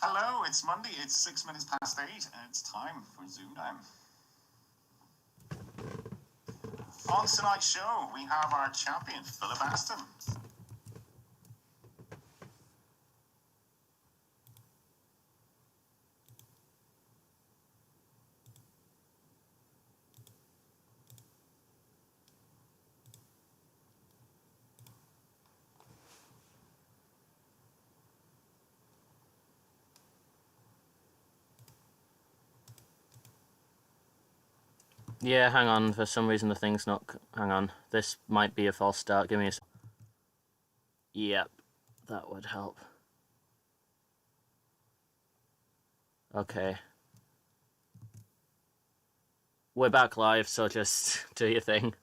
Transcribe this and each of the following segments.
Hello, it's Monday, it's 6 minutes past 8, and it's time for ZoomDown. On tonight's show, we have our champion, Philip Aston. Yeah, hang on. For some reason the thing's not... Hang on. This might be a false start. Give me a... Yep. That would help. Okay. We're back live, so just do your thing.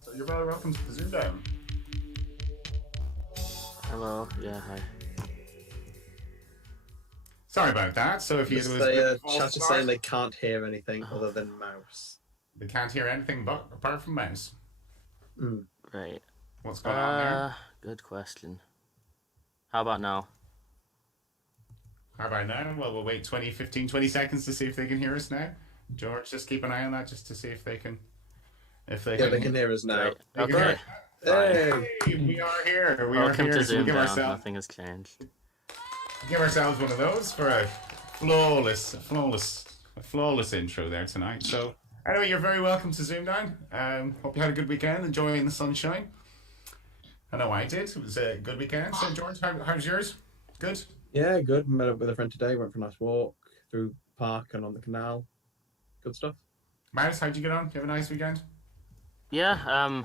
So you're very welcome to the ZoomDown. Hello. Yeah, hi. Sorry about that. So if you chat is saying they can't hear anything other than mouse. They can't hear anything but apart from mouse. Right. What's going on there? Good question. How about now? How about now? Well, we'll wait 20 seconds to see if they can hear us now. George, just keep an eye on that just to see if they can... They can hear us now. Right. Okay. Hey, we are here. Welcome to So ZoomDown. Nothing has changed. Give ourselves one of those for a flawless intro there tonight. So anyway, you're very welcome to ZoomDown. Hope you had a good weekend, enjoying the sunshine. I know I did. It was a good weekend. So George, how's yours? Good? Yeah, good. Met up with a friend today. Went for a nice walk through the park and on the canal. Good stuff. Marius, how'd you get on? Did you have a nice weekend? Yeah,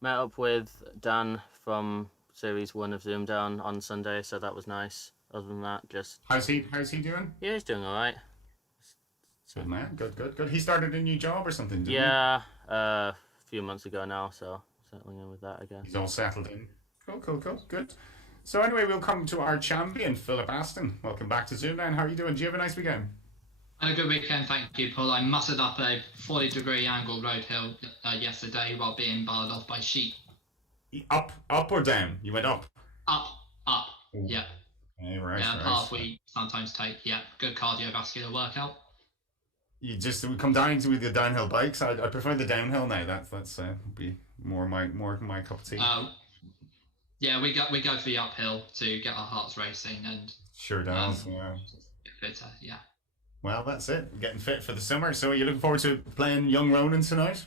met up with Dan from Series 1 of ZoomDown on Sunday, so that was nice. Other than that, just... How's he doing? Yeah, he's doing alright. Good man, good. He started a new job or something, didn't he? Yeah, a few months ago now, so settling in with that, I guess. He's all settled in. Cool, good. So anyway, we'll come to our champion, Philip Aston. Welcome back to ZoomDown. How are you doing? Did you have a nice weekend? I had a good weekend, thank you, Paul. I mustered up a 40-degree angle road hill yesterday while being barred off by sheep. Up or down? You went up? Up. Ooh. Yeah. Okay, right. Path we sometimes take. Yeah, good cardiovascular workout. We come down to with the downhill bikes. I prefer the downhill now. That's be more my cup of tea. Yeah, we go for the uphill to get our hearts racing and sure does. Yeah. Get fitter. Yeah. Well, that's it. Getting fit for the summer. So, are you looking forward to playing young Ronan tonight?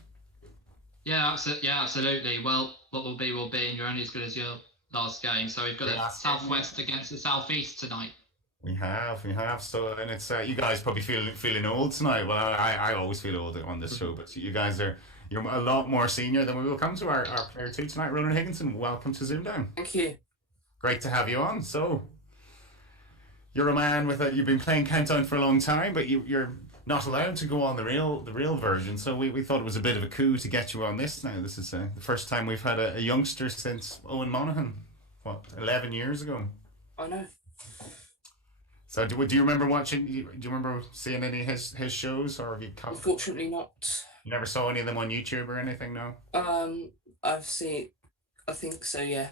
Yeah, absolutely. Well, what will be, and you're only as good as your last game. So we've got a Southwest against the Southeast tonight. We have. So, and it's you guys probably feeling old tonight. Well, I always feel old on this show, but you guys you're a lot more senior than we will come to our player 2 tonight. Ronan Higginson, welcome to ZoomDown. Thank you. Great to have you on. So. You're a man you've been playing Countdown for a long time, but you're not allowed to go on the real version. So we thought it was a bit of a coup to get you on this now. This is the first time we've had a youngster since Owen Monaghan, 11 years ago. I know. So do you remember watching? Do you remember seeing any of his shows, or have you? Unfortunately, not. You never saw any of them on YouTube or anything, no? I've seen. I think so, yeah.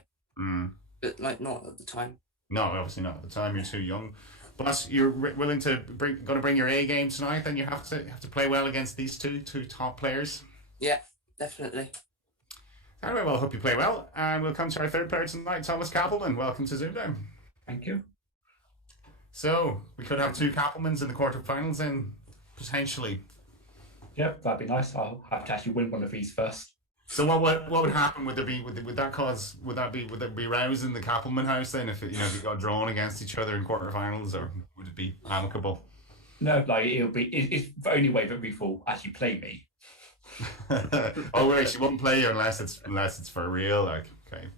But not at the time. No, obviously not at the time. You're too young. But you're willing to going to bring your A game tonight. Then you have to play well against these two top players. Yeah, definitely. Anyway, well, I hope you play well, and we'll come to our third player tonight, Thomas Cappleman. Welcome to ZoomDown. Thank you. So we could have two Capplemans in the quarterfinals, then potentially. Yep, that'd be nice. I'll have to actually win one of these first. So what would happen? Would that be rousing the Cappleman house then if if you got drawn against each other in quarterfinals, or would it be amicable? No, it's the only way that Reef will actually play me. Oh wait, she wouldn't play you unless it's for real. Okay.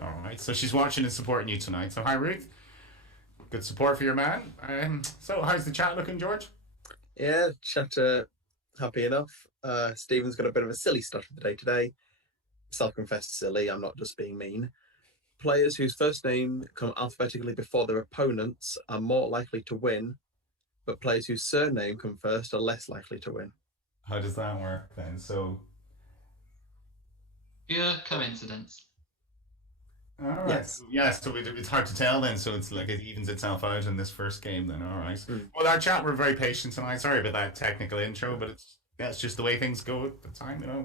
All right, so she's watching and supporting you tonight. So hi, Ruth. Good support for your man. So how's the chat looking, George? Yeah, chat happy enough. Stephen's got a bit of a silly start of the day today. Self-confessed silly, I'm not just being mean. Players whose first name come alphabetically before their opponents are more likely to win, but players whose surname come first are less likely to win. How does that work then? So Pure coincidence. all right. Yes. Yes. So it's hard to tell then. So it's like it evens itself out in this first game then. All right. Well, our chat were very patient tonight. Sorry about that technical intro, but it's just the way things go at the time. You know,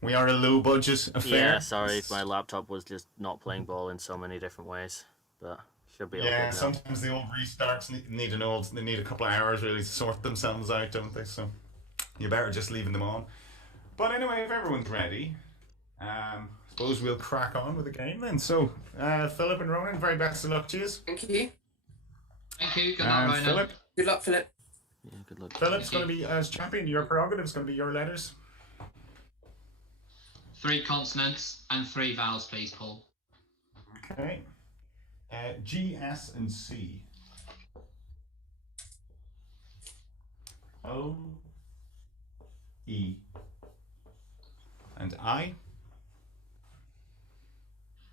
we are a low budget affair. Yeah, sorry, my laptop was just not playing ball in so many different ways, but should be all good now. Sometimes the old restarts need a couple of hours really to sort themselves out, don't they? So you're better just leaving them on. But anyway, if everyone's ready, suppose we'll crack on with the game then. So, Philip and Ronan, very best of luck to you. Thank you. Thank you. Good luck, Ronan. Philip. Good luck, Philip. Yeah, good luck. Philip's going to be as champion. Your prerogative is going to be your letters. 3 consonants and 3 vowels, please, Paul. Okay. G, S, and C. O, E, and I.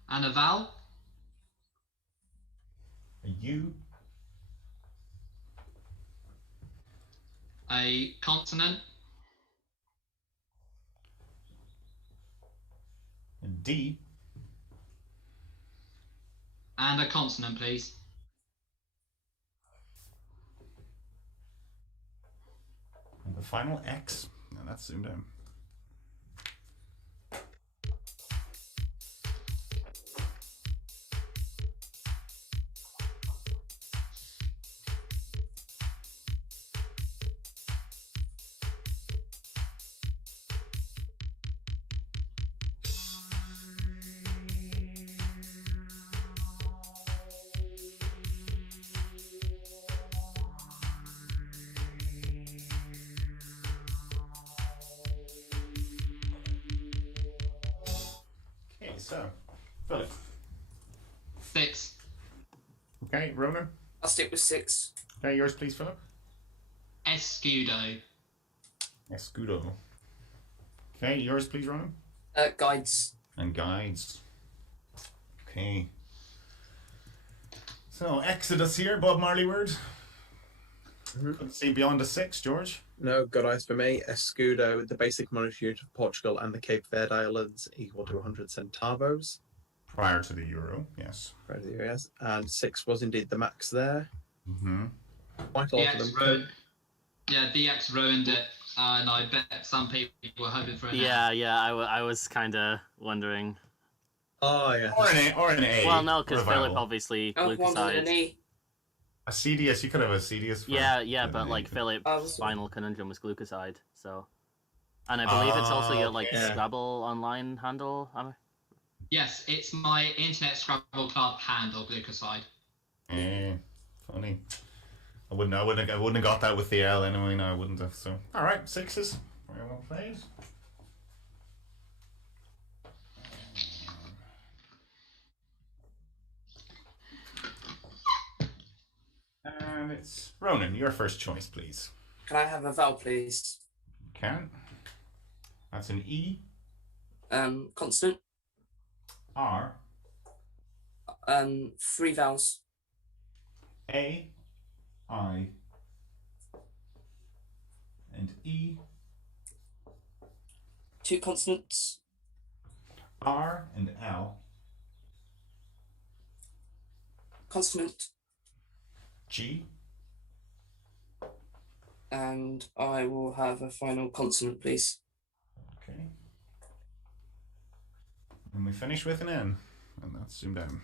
And a vowel? A U, A consonant? a D, And a consonant, please. and the final X. Now that's zoomed in. So, Philip. 6. Okay, Ronan. I'll stick with 6. Okay, yours please, Philip. Escudo. Escudo. Okay, yours please, Ronan. Guides. And guides. Okay. So, Exodus here, Bob Marley word. Couldn't see beyond a 6, George. No, good eyes for me. Escudo, the basic monetary unit of Portugal and the Cape Verde Islands, equal to 100 centavos. Prior to the euro, yes. Prior to the euro, yes. And 6 was indeed the max there. Mm-hmm. Quite a lot of them. BX ruined it, and I bet some people were hoping for it. Yeah, I was kind of wondering. Oh, yeah. Or an A. Well, no, because Revival. Philip obviously One with an glucoside. E. A CDS, you could have a CDS. For Yeah, but like Philip's was- final conundrum was glucoside, so. And I believe it's also your like okay. Scrabble online handle. Yes, it's my Internet Scrabble Club handle, Glucoside. Funny. I wouldn't have got that with the L anyway. No, I wouldn't have. So, all right, 6s. Very well played. And it's Ronan. Your first choice, please. Can I have a vowel, please? Can. That's an E. Consonant. R. 3 vowels. A. I. And E. 2 consonants. R and L. Consonant. G. And I will have a final consonant, please. Okay. And we finish with an N. And that's zoomed down.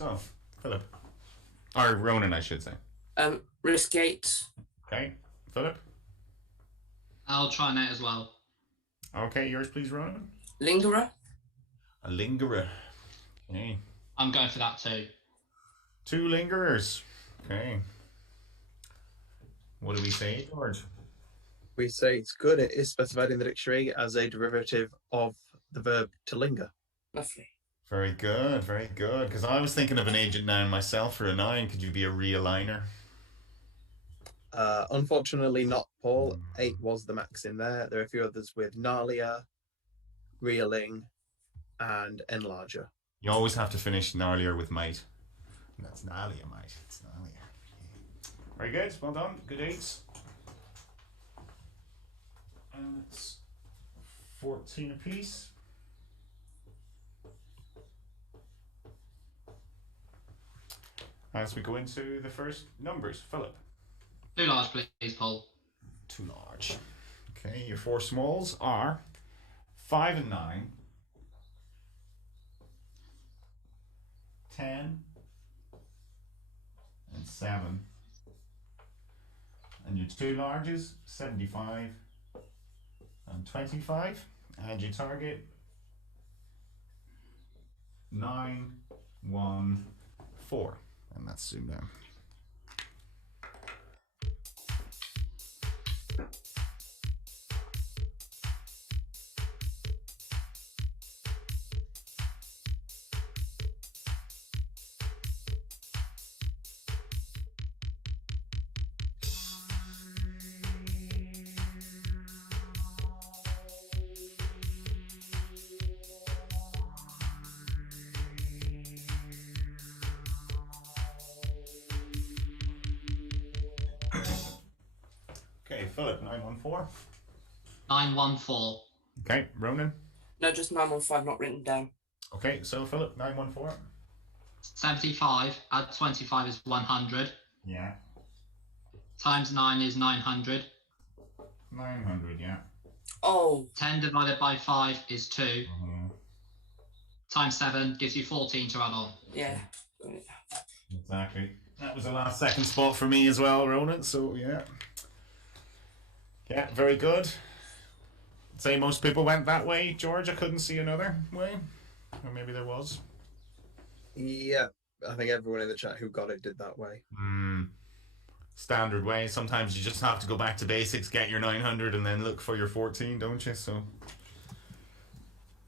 stuff. Philip. Or Ronan, I should say. Risk 8. Okay. Philip? I'll try Nate as well. Okay, yours please, Ronan. Lingerer. A lingerer. Okay. I'm going for that too. 2 lingerers. Okay. What do we say, George? We say it's good. It is specified in the dictionary as a derivative of the verb to linger. Lovely. Very good, very good. Because I was thinking of an agent noun myself for a 9. Could you be a realigner? Unfortunately not, Paul. 8 was the max in there. There are a few others with gnarlier, reeling, and enlarger. You always have to finish gnarlier with mate. And that's gnarlier, mate. It's gnarlier. Very good, well done. Good 8s. And it's 14 apiece. As we go into the first numbers, Philip. 2 large, please, Paul. 2 large. Okay, your 4 smalls are 5 and 9, 10 and 7, and your 2 larges 75 and 25, and your target 914, and that's zoomed down. Okay, Philip, 914. 914. Okay, Ronan. No, just 915 not written down. Okay, so Philip, 914. 75. Add 25 is 100. Yeah. Times 9 is 900. 900, yeah. Oh, 10 divided by 5 is 2. Mm-hmm. Times 7 gives you 14 to add on. yeah. Exactly. That was the last second spot for me as well, Ronan, so yeah. Yeah, very good. I'd say most people went that way. George, I couldn't see another way. Or maybe there was. Yeah, I think everyone in the chat who got it did that way. Standard way. Sometimes you just have to go back to basics, get your 900, and then look for your 14, don't you? So,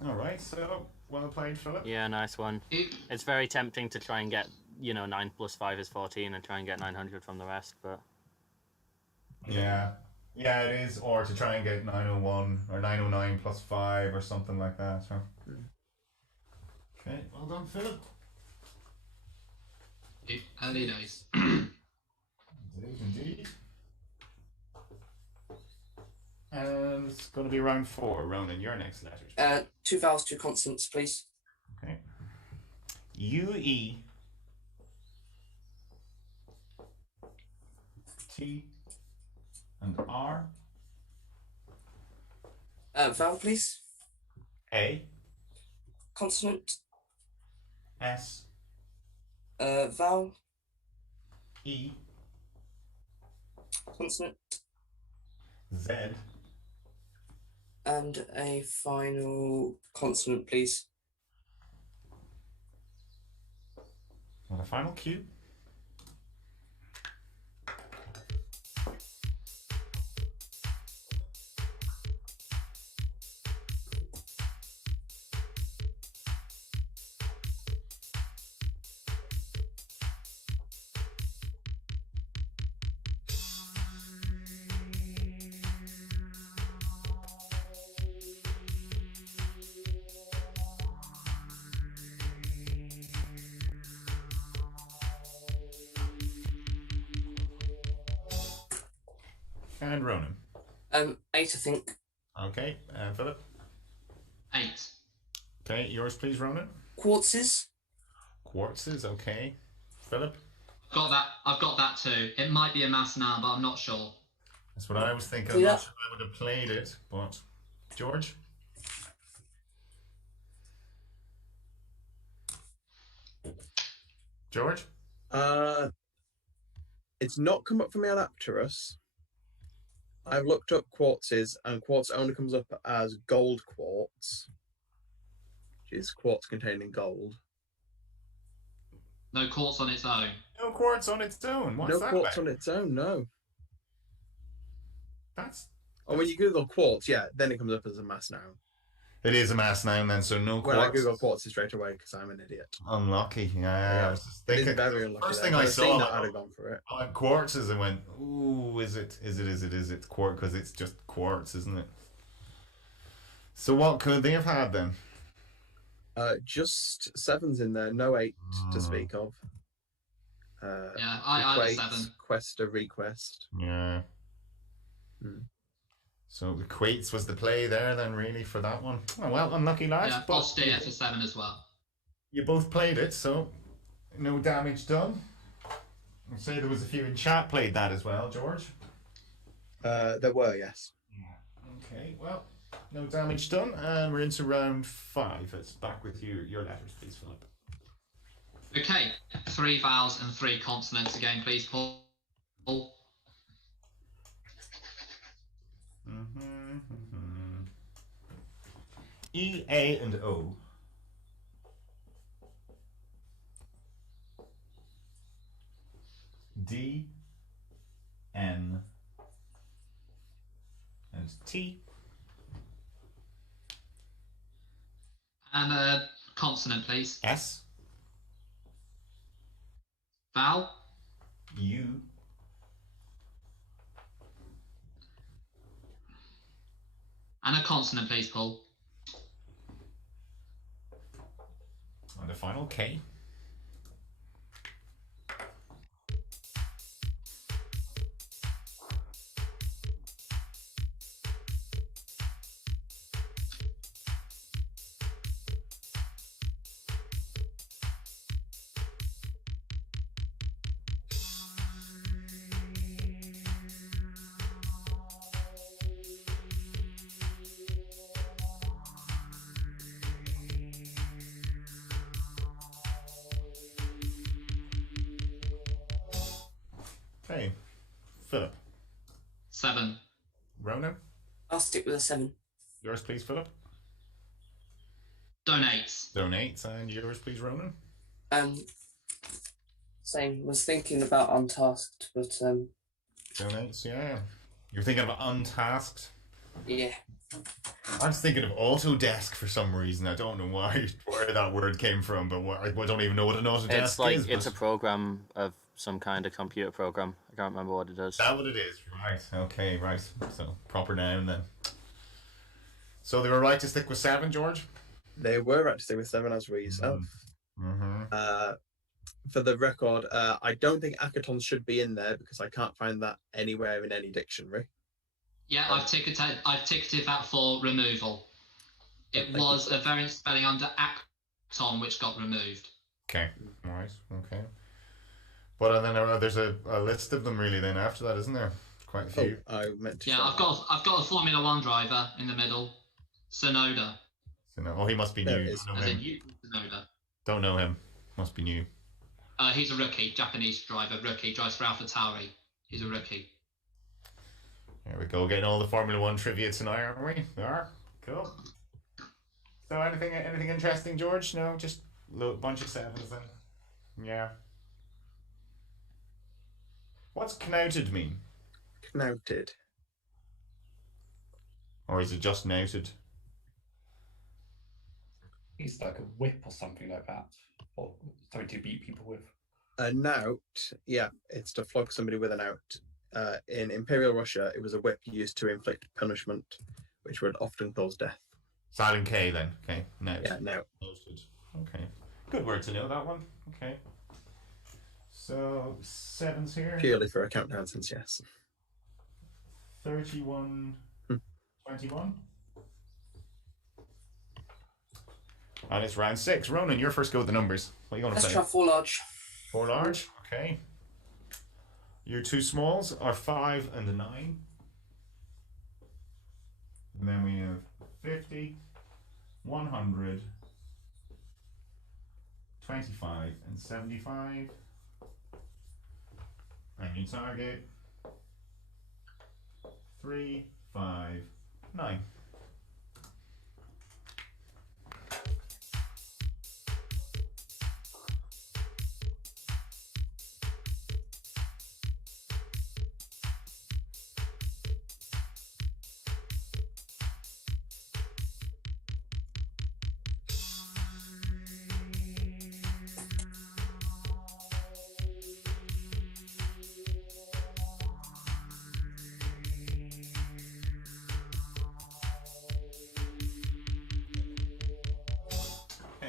all right. So, well played, Philip. Yeah, nice one. It's very tempting to try and get, 9 plus 5 is 14 and try and get 900 from the rest, but... Yeah. Yeah, it is. Or to try and get 901 or 909 plus 5 or something like that. So. Okay, well done, Philip. Early days. Indeed. And it's going to be round 4. Ronan, your next letters. 2 vowels, 2 consonants, please. Okay. U-E T and R. Vowel, please. A Consonant. S Vowel. E Consonant. Z And a final consonant, please. and a final Q. And Ronan. 8, I think. Okay, and Philip. 8. Okay, yours please, Ronan. Quartzes. Quartzes, okay. Philip. I've got that too. It might be a mass now, but I'm not sure. That's what I was thinking. I'm Yeah. not sure I would have played it, but George. George? It's not come up for me on Apterus. I've looked up quartzes, and quartz only comes up as gold quartz, which is quartz containing gold. No quartz on its own. No quartz on its own. What's no that quartz about? on its own, no. That's... And when you Google quartz, yeah, then it comes up as a mass noun. It is a mass noun then, so no quartz. When I Google quartz straight away because I'm an idiot. Unlucky. Yeah, I was just thinking. Very unlucky. First thing I saw, I'd have gone for it. I went quartzes and went, ooh, is it quartz? Because it's just quartz, isn't it? So what could they have had then? Just 7s in there, no 8 to speak of. Yeah, I had a 7. Quest or request. Yeah. So the Quates was the play there then, really, for that one. Oh, well, unlucky lads. Yeah, Austin for 7 as well. You both played it, so no damage done. I'd say there was a few in chat played that as well, George. There were, yes. Yeah. Okay, well, no damage done, and we're into round 5. It's back with you. Your letters, please, Philip. Okay, 3 vowels and 3 consonants again, please, Paul. E, A, and O. D, N, and T. And a consonant, please. S, Vowel. U, and a consonant, please, Paul. and the final K. Okay, Philip. 7. Ronan, I'll stick with a 7. yours please, Philip. Donates. Donates, and yours please, Ronan. Same. Was thinking about untasked, but Donates, yeah. You're thinking of untasked. yeah. I was thinking of Autodesk for some reason. I don't know why, where that word came from, but I don't even know what an Autodesk It's like is. it's a program of some kind of computer program. I can't remember what it does. Is that what it is? Right. Okay. Right. So proper noun then. So they were right to stick with 7, George. They were right to stay with 7, as were yourself. For the record, I don't think acatons should be in there because I can't find that anywhere in any dictionary. Yeah, I've ticketed that for removal. It was a variant spelling under acton which got removed. Okay. Right. Okay. But then there's a list of them really. Then after that, isn't there? Quite a few. Oh, I meant to. Yeah, I've got a Formula 1 driver in the middle, Sonoda. Oh, he must be There new. it is. Don't know As in him. Yuki Sonoda. Don't know him. Must be new. He's a rookie, Japanese driver, rookie, drives for AlphaTauri. He's a rookie. There we go. Getting all the Formula 1 trivia tonight, aren't we? We are. Cool. So anything interesting, George? No, just a bunch of 7s then. Yeah. What's knouted mean? Knouted. Or is it just knouted? It's like a whip or something like that, or something to beat people with. A knout, yeah, it's to flog somebody with a knout. In Imperial Russia, it was a whip used to inflict punishment, which would often cause death. Silent K then. Okay. Knout. Yeah, knout. Noted. Okay. Good word to know, that one. Okay. So 7s here. Purely for account nonsense, yes. 31, 21. And it's round 6. Ronan, your first go at the numbers. What are you going to Let's say? try 4 large. 4 large. Okay. Your 2 smalls are 5 and a 9. And then we have 50, 100, 25 and 75. And your target 3, 5, 9.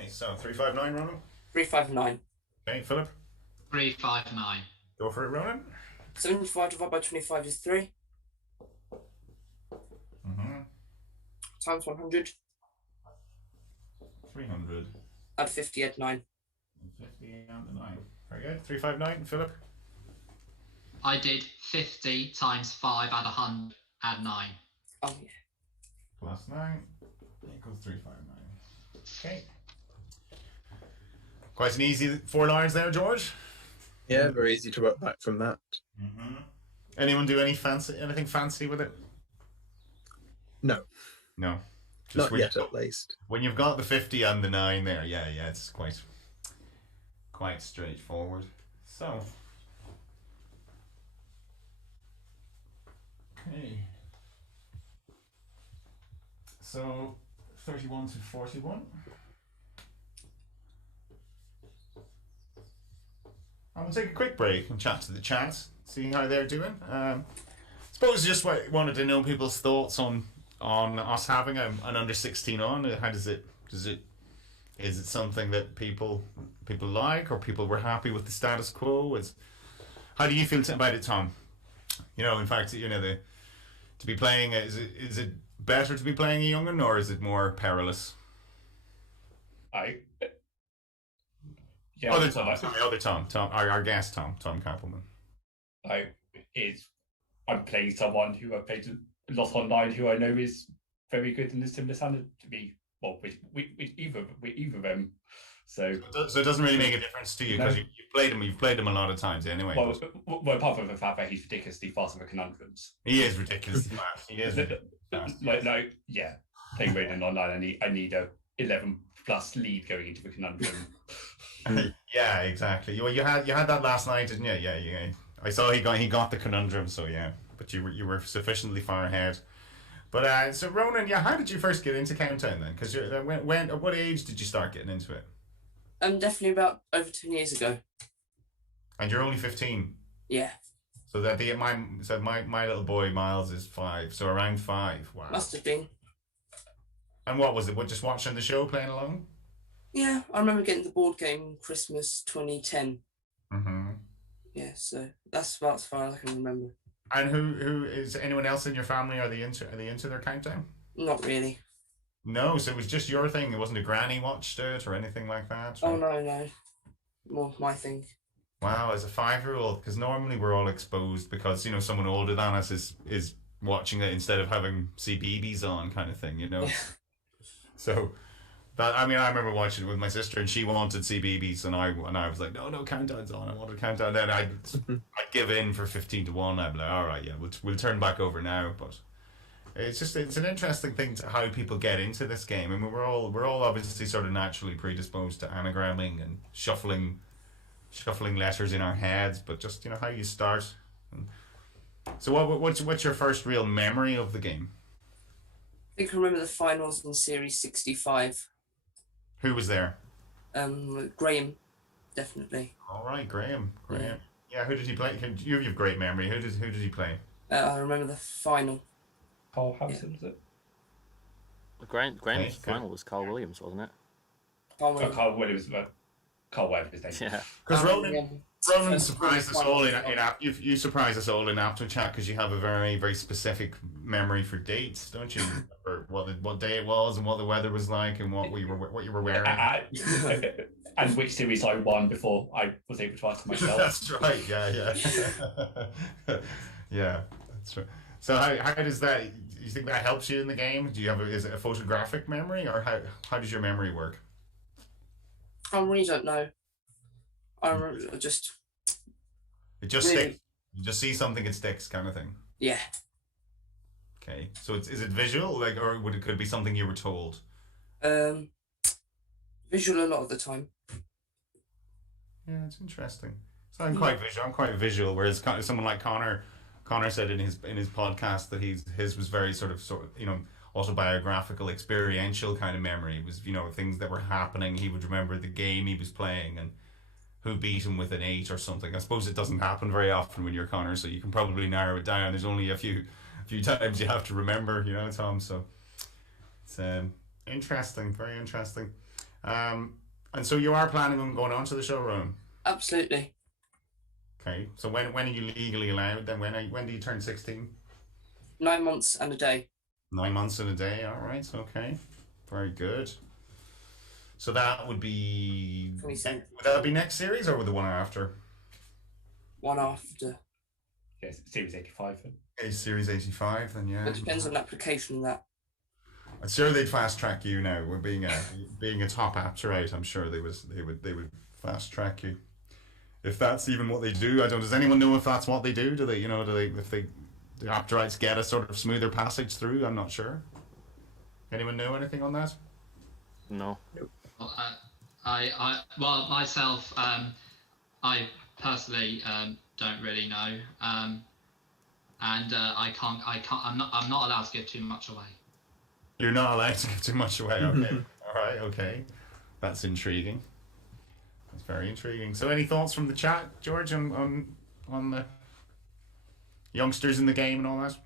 So 359, Ronan. 359. Okay, Philip. 359. Go for it, Ronan. 75 divided by 25 is 3. Times 100. 300. Add 50, add 9. 50 and the 9. Very good. 359, Philip. I did 50 times 5, add 100, add 9. Oh, yeah. Plus 9 equals 359. Okay. Quite an easy 4 lines there, George. Yeah, very easy to work back from that. Anyone do anything fancy with it? No. No. Not yet, at least. When you've got the 50 and the 9 there, yeah, it's quite straightforward. So. Okay. So 31 to 41. I'm going to take a quick break and chat to the chat, see how they're doing. Suppose just wanted to know people's thoughts on us having an under 16 on. How is it something that people like, or people were happy with the status quo? How do you feel about it, Tom? In fact, to be playing, is it better to be playing a young'un, or is it more perilous? Yeah, other Tom, our guest Tom Cappleman. I'm playing someone who I've played a lot online, who I know is very good and is similar standard to me. Well, with either of them. So it doesn't really make a difference to you, because you've played him a lot of times anyway. Well, apart from the fact that he's ridiculously fast with conundrums. He is ridiculously fast. He is fast. Playing Ronan online, I need a 11 plus lead going into the conundrum. Yeah, exactly. You had that last night, didn't you? Yeah. I saw he got the conundrum, so yeah. But you were sufficiently far ahead. But so Ronan, how did you first get into Countdown then? Because at what age did you start getting into it? Definitely about over 10 years ago. And you're only 15. Yeah. So my little boy Miles is 5, so around 5. Wow. Must have been. And what was it? Just watching the show, playing along? Yeah, I remember getting the board game Christmas 2010. Yeah, so that's about as far as I can remember. And who is anyone else in your family? Are they into their Countdown? Not really. No, so it was just your thing. It wasn't a granny watched it or anything like that. Or... Oh no, more my thing. Wow, as a 5-year-old, because normally we're all exposed because someone older than us is watching it instead of having CBeebies on, kind of thing, So. But I remember watching it with my sister, and she wanted CBeebies, and I was like, no, Countdown's on. I wanted Countdown. Then I'd give in for 15 to 1. I'd be like, all right, yeah, we'll turn back over now. But it's an interesting thing to how people get into this game. I mean, we're all obviously sort of naturally predisposed to anagramming and shuffling letters in our heads, but just how you start. So what's your first real memory of the game? I think I remember the finals in Series 65. Who was there? Graham, definitely. All right, Graham. Yeah, who did he play? You have great memory. Who did he play? I remember the final. Carl Harrison, was it? Graham's final was Carl Williams, wasn't it? Carl Williams. Carl Williams, Carl whatever his name. Yeah. Because Ronan surprised us all you surprised us all in After Chat, because you have a very, very specific memory for dates, don't you? Remember what day it was and what the weather was like and what you were wearing. And which series I won before I was able to answer myself. That's right. Yeah. Yeah, that's right. So how does that? You think that helps you in the game? Do you have is it a photographic memory, or how does your memory work? I really don't know. I just... It just really... sticks. You just see something, it sticks, kind of thing. Yeah. Okay, so is it visual, like, or could it be something you were told? Visual a lot of the time. Yeah, it's interesting. So I'm quite visual. I'm quite visual. Whereas someone like Connor said in his podcast that his was very sort of autobiographical, experiential kind of memory. It was things that were happening. He would remember the game he was playing and who beat him with an 8 or something. I suppose it doesn't happen very often when you're Connor, so you can probably narrow it down. There's only a few times you have to remember, Tom. So it's interesting, very interesting. And so you are planning on going on to the show, Ronan? Absolutely. Okay, so when are you legally allowed then? When do you turn 16? 9 months and a day. 9 months and a day, alright, okay. Very good. So that would be... 27th. Would that be next series or would the one after? One after. Yes, Series 85 then. Okay, Series 85 then, yeah. It depends on the application and that. I'm sure they'd fast track you now. With being a top apterite, I'm sure they would fast track you. If that's even what they do, I don't. Does anyone know if that's what they do? Do they, if the apterites get a sort of smoother passage through? I'm not sure. Anyone know anything on that? No. Nope. Well, myself, I personally don't really know, and I'm not allowed to give too much away. You're not allowed to give too much away. Okay. All right. Okay. That's intriguing. That's very intriguing. So, any thoughts from the chat, George, on the youngsters in the game and all that?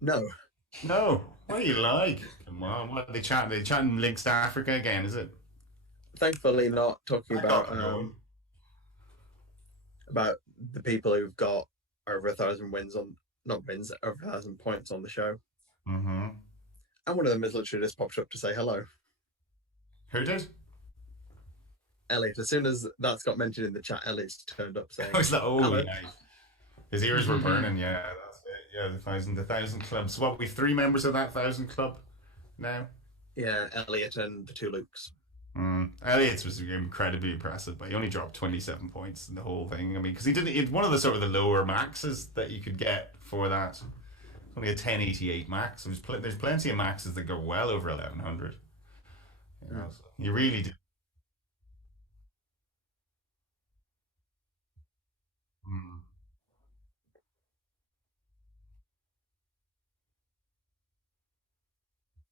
No. No. What do you like? Come on. What are they chatting? They chatting links to Africa again, is it? Thankfully, not talking about the people who've got over 1,000 wins on. Not wins, over 1,000 points on the show. Mm-hmm. And one of them has literally just popped up to say hello. Who did? Elliot. As soon as that's got mentioned in the chat, Elliot's turned up saying, hello. Yeah. His ears were burning, yeah, that's it. Yeah, the 1,000 club. So what, we've 3 members of that 1,000 club now? Yeah, Elliot and the 2 Lukes. Elliot's was incredibly impressive, but he only dropped 27 points in the whole thing. I mean, because he had one of the sort of the lower maxes that you could get for that. Only a 1088 max. There's plenty of maxes that go well over 1,100. So you really do.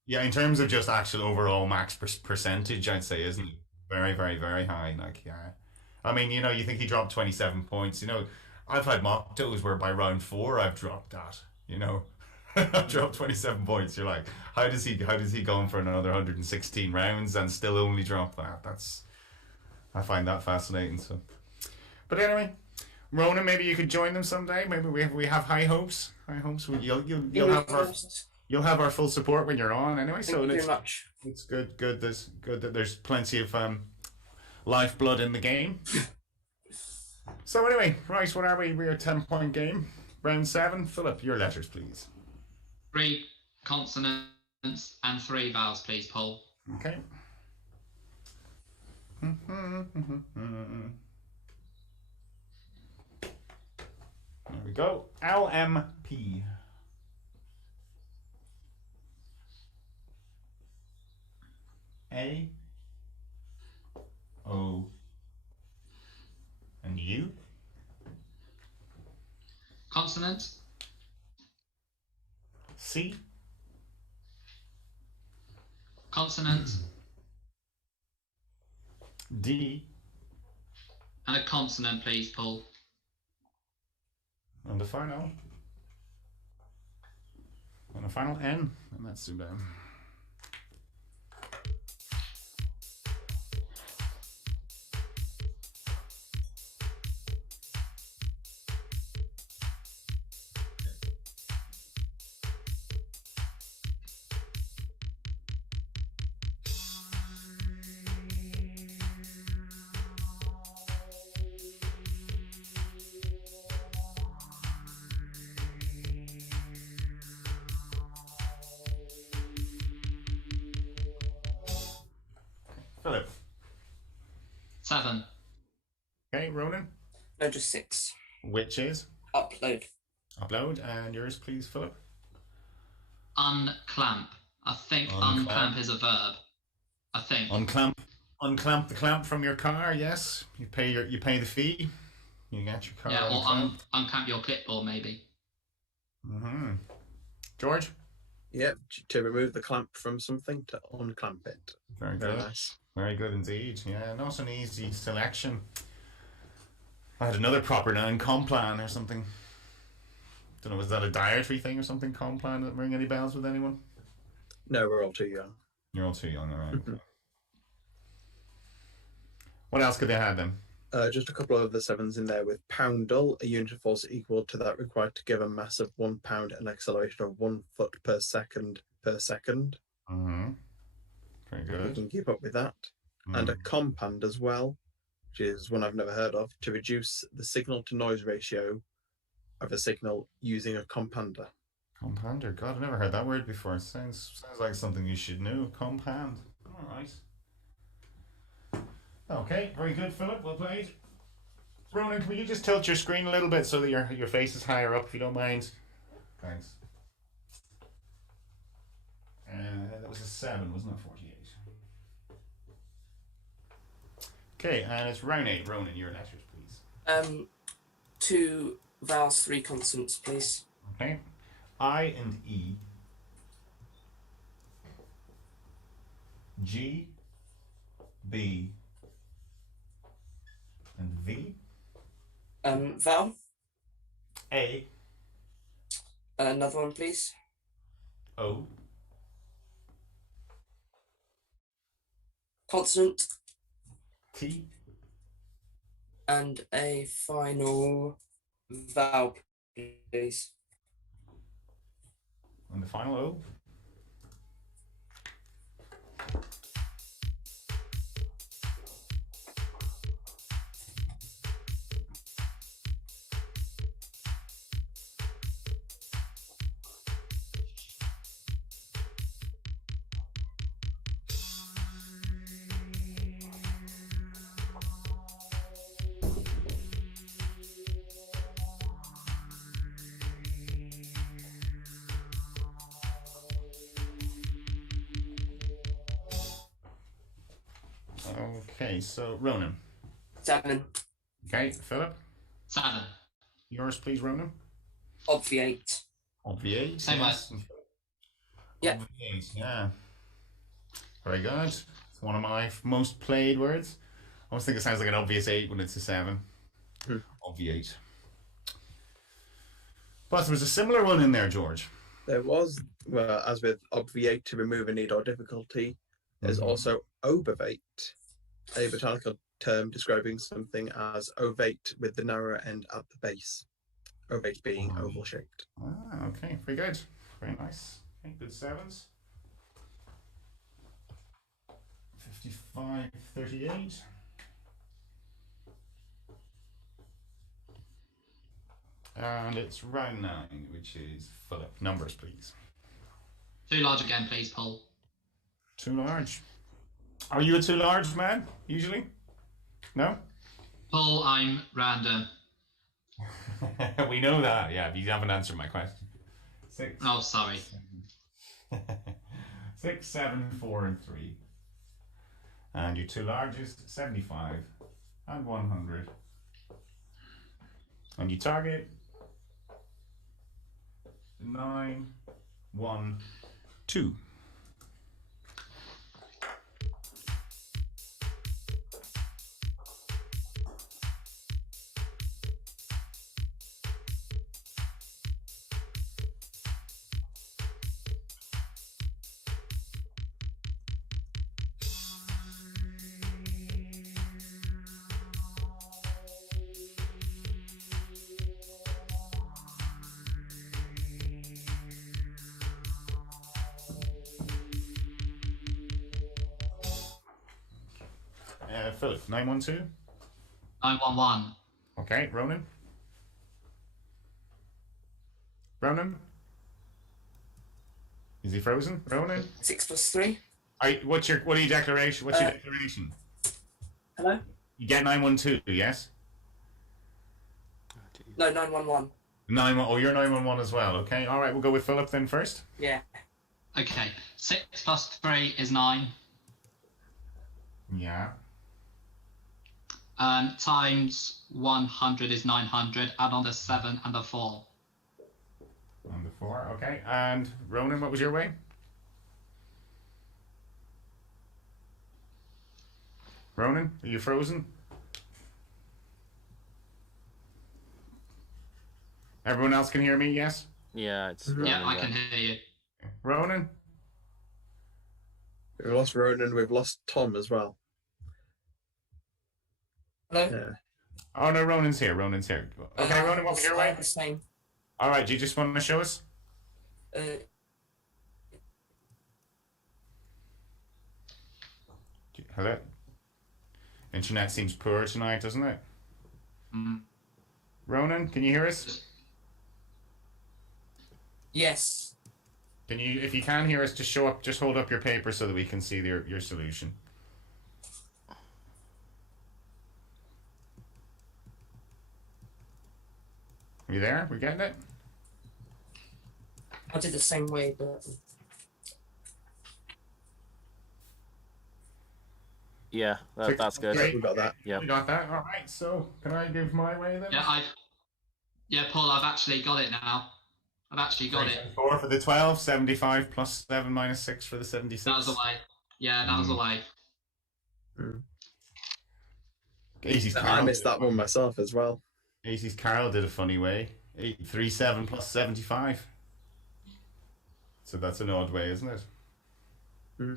Yeah, in terms of just actual overall max percentage, I'd say isn't it very, very, very high. Like, yeah, I mean, you think he dropped 27 points. I've had mottos where by round 4 I've dropped that. I've dropped 27 points. You're like, how does he go on for another 116 rounds and still only drop that? I find that fascinating. So, but anyway, Ronan, maybe you could join them someday. Maybe we have high hopes. High hopes. You'll have our full support when you're on anyway. Thank you very much. It's good. There's good that there's plenty of lifeblood in the game. So anyway, right, what are we? We're a 10-point game. Round 7. Philip, your letters, please. 3 consonants and 3 vowels, please, Paul. Okay. There we go. LMP. A, O, and U. Consonant. C. Consonant. D. And a consonant, please, Paul. And the final. And the final N. And that's ZoomDown. Ronan? No, just 6. Which is? Upload. Upload. And yours, please, Philip? Unclamp. I think unclamp is a verb. I think. Unclamp the clamp from your car, yes. You pay the fee. You get your car. Yeah, or unclamp your clipboard, maybe. George? Yeah, to remove the clamp from something, to unclamp it. Very good. Nice. Very good indeed. Yeah, not an easy selection. I had another proper noun, complan or something. Don't know, was that a dietary thing or something? Complan, doesn't ring any bells with anyone? No, we're all too young. You're all too young, alright. What else could they have then? Just a couple of the 7s in there with poundal, a unit of force equal to that required to give a mass of 1 pound and acceleration of 1 foot per second Mm-hmm. Very good. You can keep up with that. And a compand as well, which is one I've never heard of, to reduce the signal to noise ratio of a signal using a compander. Compander, God, I've never heard that word before. Sounds like something you should know. Compand. All right. Okay, very good, Philip. Well played. Ronan, can you just tilt your screen a little bit so that your face is higher up, if you don't mind? Thanks. That was a 7, wasn't it? 48. Okay, and it's round 8. Ronan, your letters, please. 2 vowels, 3 consonants, please. Okay. I and E. G. B. And V. Vowel. A. Another one, please. O. Consonant. T. And a final vowel, please. And the final O. Okay, so Ronan. 7. Okay, Philip. 7. Yours, please, Ronan. Obviate. Obviate. Same yes. Yeah. Obviate, yeah. Very good. It's one of my most played words. I always think it sounds like an obvious 8 when it's a 7. Obviate. But there was a similar one in there, George. There was, well, as with obviate, to remove a need or difficulty, there's also obovate, a botanical term describing something as ovate with the narrower end at the base. Ovate being oval shaped. Ah, okay, very good. Very nice. Okay, good 7s. 55, 38. And it's round 9, which is Philip. Numbers, please. Too large again, please, Paul. Too large. Are you a too large man, usually? No? Paul, I'm random. We know that, yeah, but you haven't answered my question. 6. Oh, sorry. 6, 7, 4, and 3. And your two largest, 75 and 100. And you target 9, 1, 2. Philip, 912. 911. Okay, Ronan. Ronan? Is he frozen? Ronan? 6 plus 3. What are your declaration? What's your declaration? Hello? You get 912, yes? No, 911. 911. Oh, you're 911 as well. Okay. All right. We'll go with Philip then first. Yeah. Okay. 6 plus 3 is 9. Yeah. Times 100 is 900. Add on the 7 and the 4. On the 4. Okay. And Ronan, what was your way? Ronan, are you frozen? Everyone else can hear me, yes? Yeah, it's. Yeah, I can hear you. Ronan? We've lost Ronan. We've lost Tom as well. Hello? Yeah. Oh, no, Ronan's here. Ronan's here. Okay, Ronan, what was your way? The same. All right, do you just want to show us? Hello? Internet seems poor tonight, doesn't it? Ronan, can you hear us? Yes. Can you, if you can hear us, just show up, just hold up your paper so that we can see your solution. Are you there? We getting it? I did the same way, but Yeah, that's good. Great. We got that. Yeah. We got that. All right. So, can I give my way then? Yeah, Paul, I've actually got it now. I've actually got it. 4 for the 12, 75 plus 7 minus 6 for the 76. That was the way. Yeah, that was the way. Easy's I Carl. missed that one myself as well. Easy's Carl did a funny way. 837 plus 75. So that's an odd way, isn't it? Oh,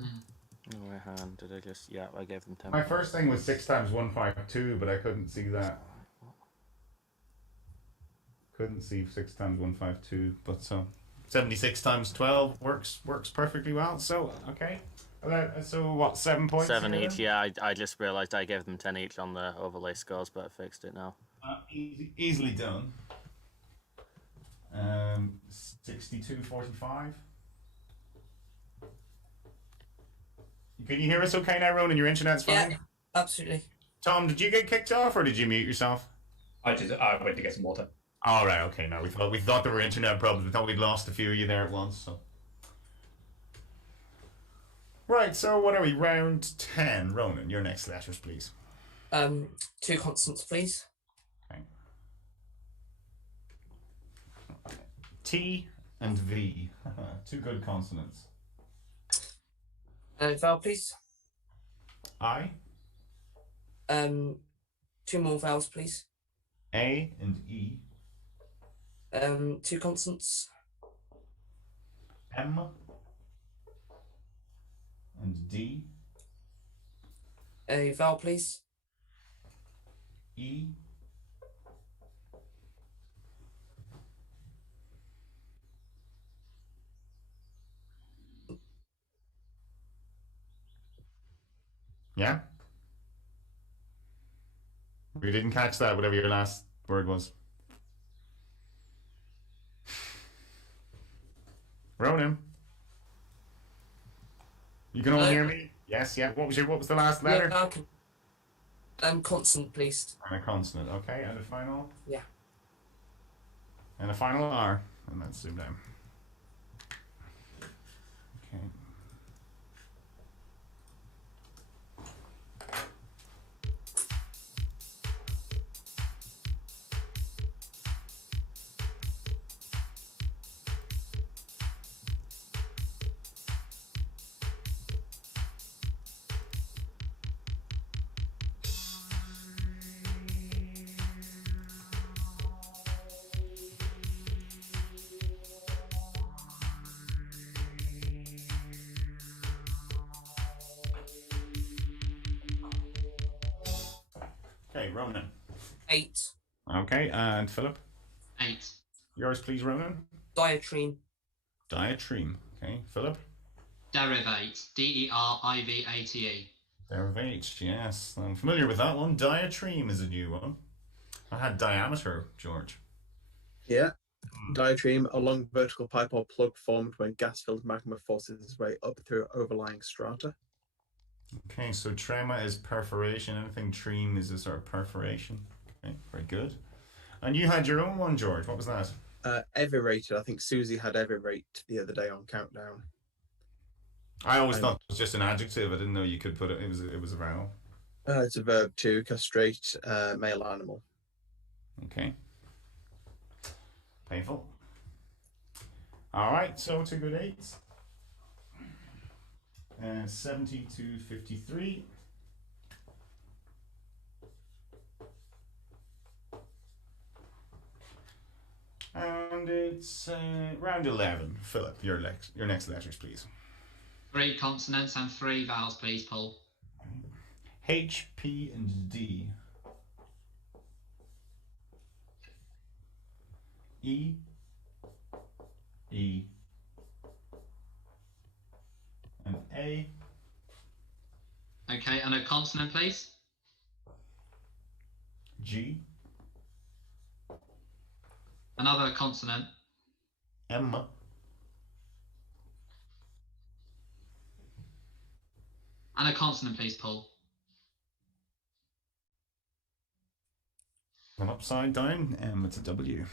my hand. Did I just? Yeah, I gave them 10. My first thing was 6 times 152, but I couldn't see that. Couldn't see 6 times 152, but 76 times 12 works perfectly well. So okay, so what, 7 points? 7 each. Yeah, I just realised I gave them 10 each on the overlay scores, but I fixed it now. Easily done. 62-45. Can you hear us okay now, Ronan? Your internet's fine? yeah, absolutely. Tom, did you get kicked off or did you mute yourself? I went to get some water. All right, okay. Now we thought there were internet problems. We thought we'd lost a few of you there at once. So, right. So what are we? Round 10. Ronan, your next letters, please. 2 constants, please. Okay. T and V. 2 good consonants. Vowel, please. I. 2 more vowels, please. A and E. 2 consonants. M and D. A vowel, please. E. Yeah? We didn't catch that, whatever your last word was. Ronan? You can all Hello? hear me? Yes, yeah. What was the last letter? Yeah, consonant, please. And a consonant, okay. And a final? Yeah. And a final R. And that's ZoomDown. Okay. Okay, Ronan. 8. Okay, and Philip? 8. Yours, please, Ronan. Diatreme. Diatreme. Okay, Philip? Derivate. D-E-R-I-V-A-T-E. Derivate, yes. I'm familiar with that one. Diatreme is a new one. I had diameter, George. Yeah. Diatreme, a long vertical pipe or plug formed when gas-filled magma forces its way up through overlying strata. Okay, so trema is perforation. Anything treme is a sort of perforation. Okay, very good. And you had your own one, George. What was that? Everrated. I think Susie had everrate the other day on Countdown. I always thought it was just an adjective. I didn't know you could put it. It was a vowel. It's a verb to castrate male animal. Okay. Painful. All right, so 2 good 8s. 70 to 53. And it's round 11. Philip, your next letters, please. 3 consonants and 3 vowels, please, Paul. H, P, and D. E, E, and A. Okay, and a consonant, please. G, Another consonant. M, And a consonant, please, Paul. and upside down, M, it's a W.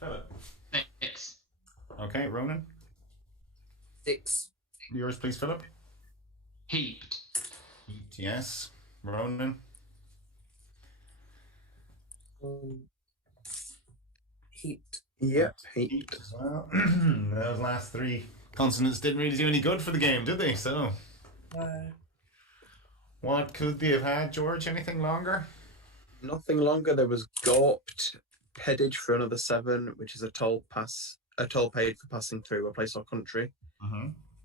Philip. 6. Okay, Ronan. 6. Yours, please, Philip. Heaped. Yes. Ronan. Heaped. Yep, heaped. Heaped as well. Those last 3 consonants didn't really do any good for the game, did they? So, what could they have had, George? Anything longer? Nothing longer. There was gawped, pedage for another 7, which is a toll paid for passing through a place or country.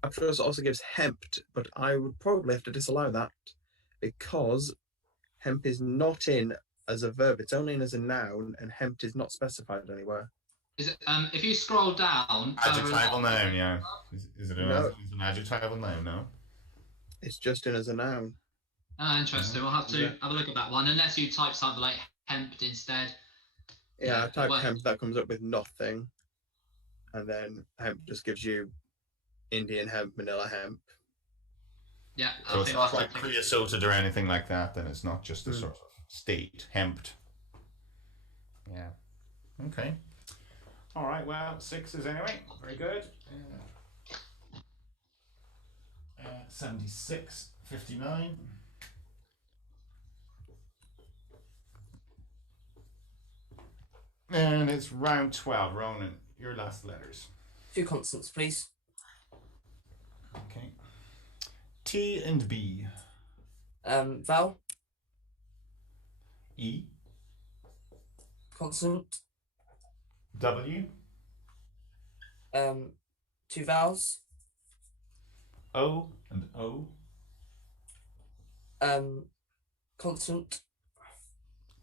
After us also gives hemped, but I would probably have to disallow that because hemp is not in as a verb. It's only in as a noun, and hemped is not specified anywhere. Is it, if you scroll down... Adjectival noun, yeah. Is it No. an adjectival noun? No. It's just in as a noun. Oh, interesting. We'll have to have a look at that one, unless you type something like hemped instead. Yeah, I type well- hemp, that comes up with nothing. And then hemp just gives you Indian hemp, manila hemp. Yeah, So I it's think not that's like creosoted or anything like that, then it's not just a sort of state, hemped. Yeah. Okay. All right, well, 6s anyway. Very good. 76, 59. And it's round 12. Ronan, your last letters. 2 consonants, please. Okay. T and B. Vowel. E. Consonant. W. 2 vowels. O and O. Consonant.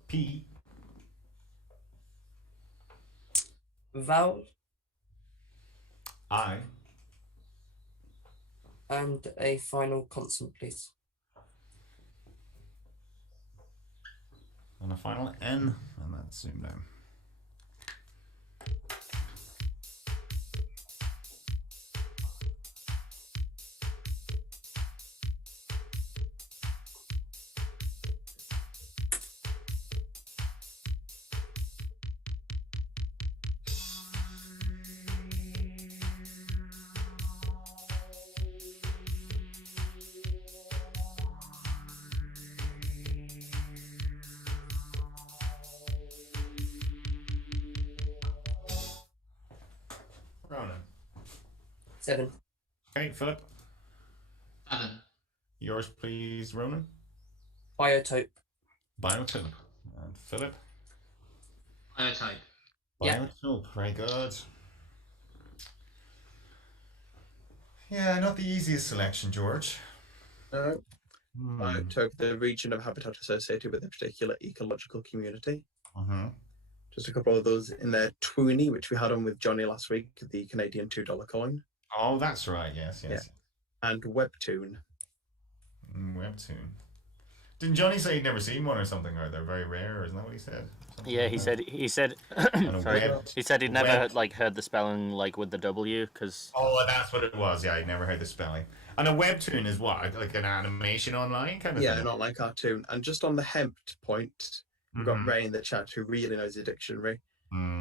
P. Vowel. I. And a final consonant, please. And a final N. And that's ZoomDown. Ronan. 7. Okay, Philip. 7. Yours, please, Ronan. Biotope. Biotope. And Philip. Biotype. Yeah. Biotope. Very good. Yeah, not the easiest selection, George. No. took the region of habitat associated with a particular ecological community. Just a couple of those in there. Twoony, which we had on with Johnny last week, the Canadian $2 coin. Oh, that's right. Yes. Yeah. And Webtoon. Webtoon. Didn't Johnny say he'd never seen one or something? Or they're very rare, isn't that what he said? Something Yeah, like he that? said. Sorry, he said he'd never heard the spelling like with the W because. Oh, that's what it was. Yeah, I'd never heard the spelling. And a webtoon is what, like an animation online kind of thing? Yeah, an online cartoon. And just on the hemp point, we've got Ray in the chat who really knows the dictionary.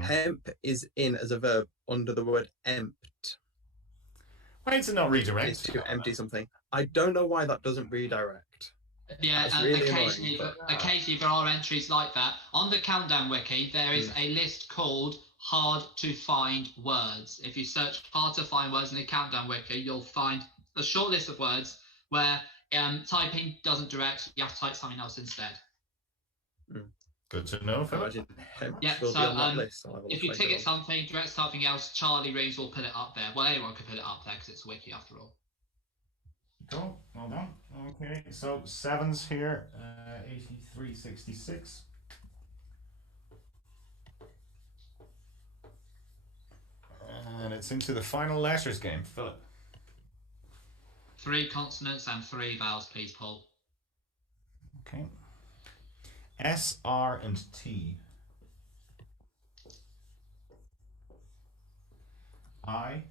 Hemp is in as a verb under the word empt. Why is it not redirect? It's to empty something. I don't know why that doesn't redirect. Yeah, really occasionally, annoying, occasionally there are entries like that. On the Countdown wiki, there is a list called hard to find words. If you search hard to find words in the Countdown wiki, you'll find a short list of words where typing doesn't direct, you have to type something else instead. Good to know, Philip. Yeah, so if you ticket something, direct something else, Charlie Reeves will put it up there. Well, anyone can put it up there because it's a wiki after all. Cool, well done. Okay, so sevens here, 8366. And it's into the final letters game. Philip. 3 consonants and 3 vowels, please, Paul. Okay. S, R, and T. I,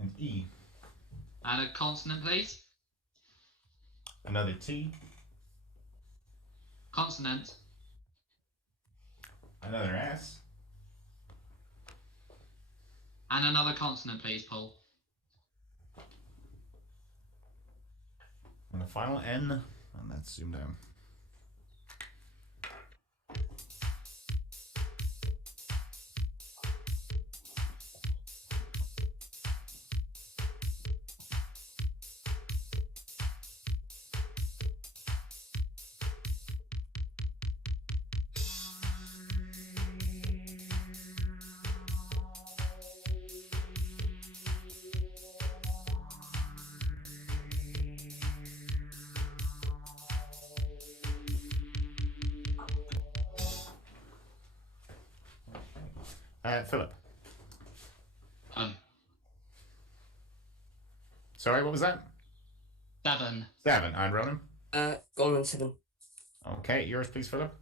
and E. And a consonant, please. Another T. Consonant. Another S. And another consonant, please, Paul. And a final N, and that's zoomed down. Philip. Sorry, what was that? 7. 7. And Ronan? Gone on 7. Okay, yours please, Philip.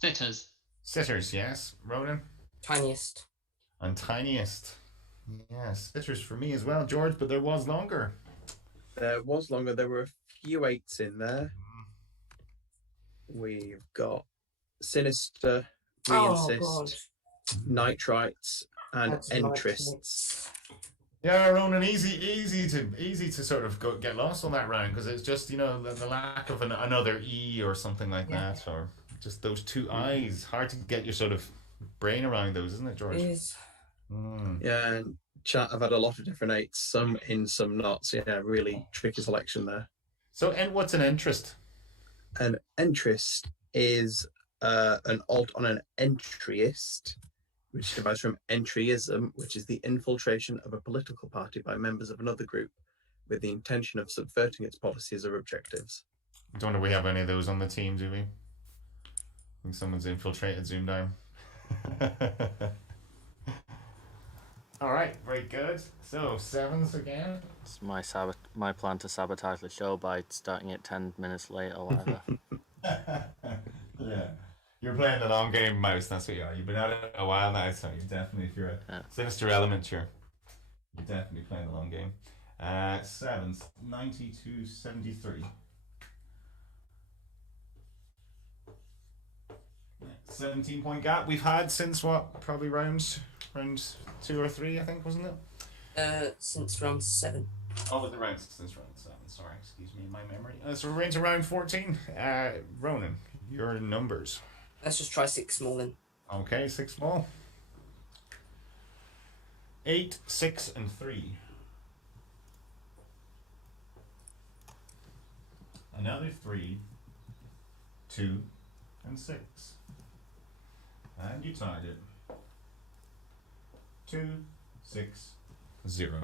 Sitters. Sitters, yes. Ronan? Tiniest. And tiniest. Yes, sitters for me as well, George, but there was longer. There was longer. There were a few 8s in there. We've sinister, reinsist, nitrites, and entrists. Yeah, Ronan, easy to sort of get lost on that round because it's just the lack of another E or something like that, or just those 2 I's. Hard to get your sort of brain around those, isn't it, George? It is. Yeah, and chat. I've had a lot of different 8s, some in, some not. So yeah, really tricky selection there. So, and what's an entrist? An entrist is an alt on an entryist, which derives from entryism, which is the infiltration of a political party by members of another group with the intention of subverting its policies or objectives. I don't know if we have any of those on the team, do we? I think someone's infiltrated ZoomDown. All right, very good. So 7s again. It's my plan to sabotage the show by starting it 10 minutes late or whatever. Yeah. You're playing the long game, Mouse. That's what you are. You've been at it a while now, so you definitely, if you're a sinister element, you're definitely playing the long game. 7s, 90 to 73. 17-point gap we've had since what? Probably round 2 or 3, I think, wasn't it? Since round 7. Oh, the round since round 7. Sorry, excuse me, my memory. So we're into round 14. Ronan, your numbers. Let's just try 6 small then. Okay, 6 small. 8, 6, and 3. Another 3, 2, and 6. And you target 2, 6, 0.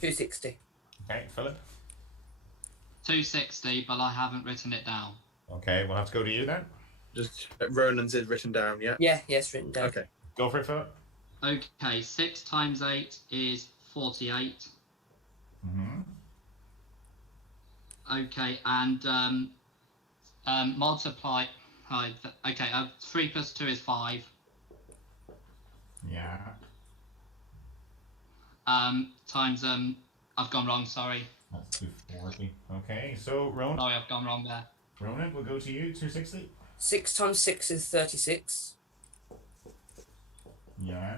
260. Okay, Philip. 260, but I haven't written it down. Okay, we'll have to go to you then. Just Ronan's is written down, yeah? Yeah, it's written down. Okay. Go for it, Philip. Okay, 6 times 8 is 48. Mm-hmm. Okay, and multiply. Okay, 3 plus 2 is 5. Yeah. Times I've gone wrong. Sorry. That's 240. Okay, so Ronan. Sorry, I've gone wrong there. Ronan, we'll go to you. 260. 6 times 6 is 36. Yeah.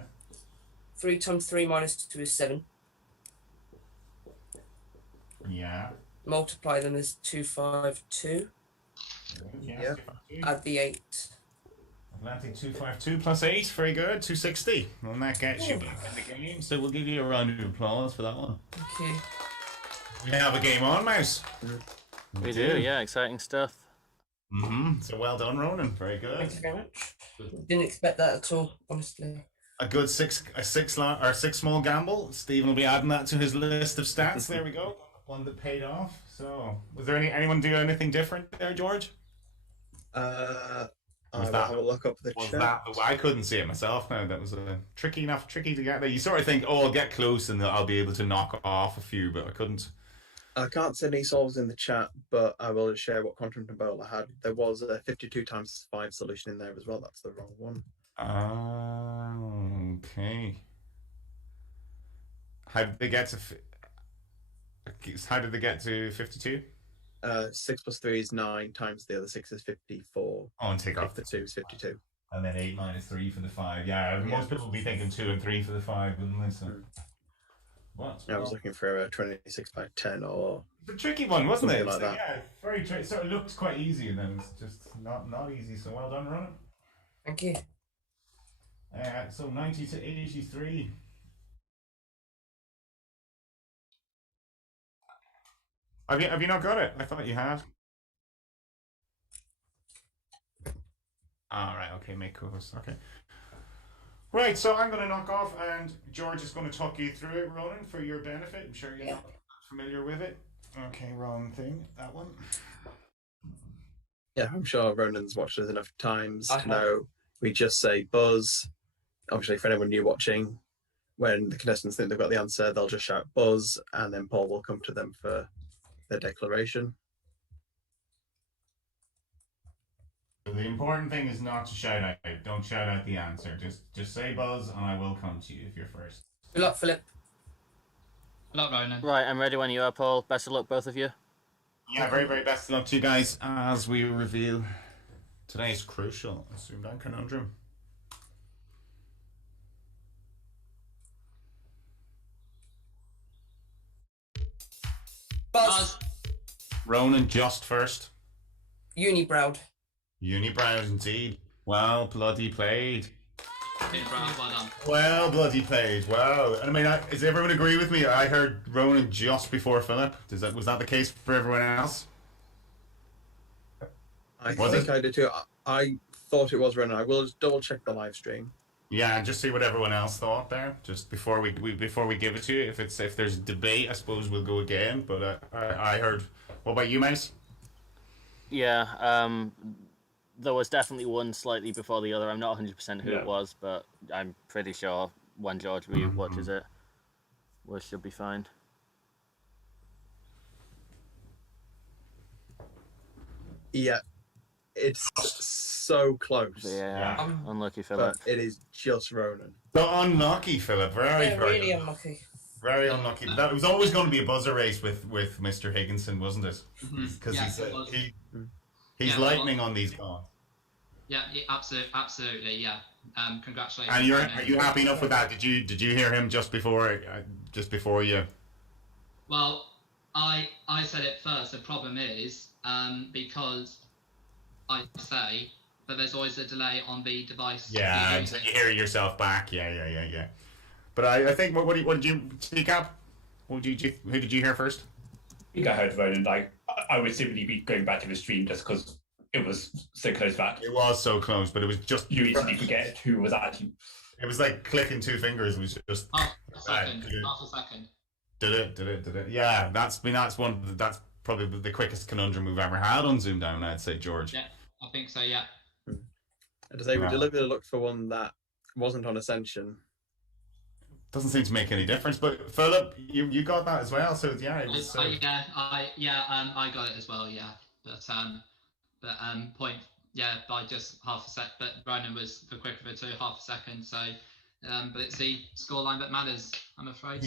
3 times 3 minus 2 is 7. Yeah. Multiply them as 252. Yeah. Add the 8. Atlantic 252 plus 8. Very good. 260. And that gets you back in the game. So we'll give you a round of applause for that one. Thank you. We have a game on, Mouse. We do, yeah, exciting stuff. Mm-hmm. So well done, Ronan. Very good. Thank you very much. Didn't expect that at all, honestly. A good six small gamble. Stephen will be adding that to his list of stats. There we go. One that paid off. So, was there anyone do anything different there, George? I will have a look up the chat. I couldn't see it myself now. That was tricky to get there. You sort of think, oh, I'll get close and I'll be able to knock off a few, but I couldn't. I can't see any solves in the chat, but I will share what Contender had. There was a 52 times 5 solution in there as well. That's the wrong one. Okay. How did they get to 52? 6 plus 3 is 9 times the other 6 is 54. Oh, and take off the 2 is 52. And then 8 minus 3 for the 5. Yeah, most people would be thinking 2 and 3 for the 5, wouldn't they? So. What? I was looking for a 26 by 10 or... It's a tricky one, wasn't it? Like that. Yeah, very tricky. So it looked quite easy and then it's just not easy. So well done, Ronan. Thank you. So 90 to 83. Have you not got it? I thought you had. All right. Okay. Make course. Okay. Right. So I'm going to knock off, and George is going to talk you through it, Ronan, for your benefit. I'm sure you're not familiar with it. Okay. Wrong thing. That one. Yeah, I'm sure Ronan's watched us enough times to know. We just say buzz. Obviously, for anyone new watching, when the contestants think they've got the answer, they'll just shout buzz, and then Paul will come to them for their declaration. The important thing is not to shout out. Don't shout out the answer. Just say buzz, and I will come to you if you're first. Good luck, Philip. Good luck, Ronan. Right, I'm ready when you are, Paul. Best of luck, both of you. Yeah, very, very best of luck to you guys as we reveal today's crucial ZoomDown conundrum. Buzz. Ronan just first. Unibrowed. Unibrowed indeed. Well bloody played. Well done. Well bloody played. Wow. And I mean, does everyone agree with me? I heard Ronan just before Philip. Was that the case for everyone else? I think I did too. I thought it was Ronan. I will just double check the live stream. Yeah, and just see what everyone else thought there. Just before we give it to you, if there's debate, I suppose we'll go again. But I heard. What about you, Mace? Yeah, there was definitely one slightly before the other. I'm not 100% who it was, but I'm pretty sure when George watches it, we should be fine. Yeah, it's so close. Yeah, unlucky Philip. But it is just Ronan. So unlucky, Philip. Very really unlucky. Very unlucky. That was always going to be a buzzer race with Mr. Higginson, wasn't it? Because he's lightning on these calls. Yeah, absolutely, yeah. Congratulations. And are you happy enough with that? Did you hear him just before you? Well, I said it first. The problem is because I say that there's always a delay on the device. Yeah, until you hear yourself back. Yeah. But I think what did you see, Cap? Who did you hear first? I think I heard Ronan. I would simply be going back to the stream just because it was so close back. It was so close, but it was just you easily forget who was actually. It was like clicking two fingers. It was just half a second. Did it. Yeah, that's probably the quickest conundrum we've ever had on ZoomDown, I'd say, George. Yeah, I think so, yeah. And to say, we deliberately looked for one that wasn't on Ascension. Doesn't seem to make any difference, but Philip, you got that as well, so yeah. I got it as well, yeah. But point, yeah, by just half a sec. But Ronan was the quicker of the two, half a second. So, but it's the scoreline that matters, I'm afraid.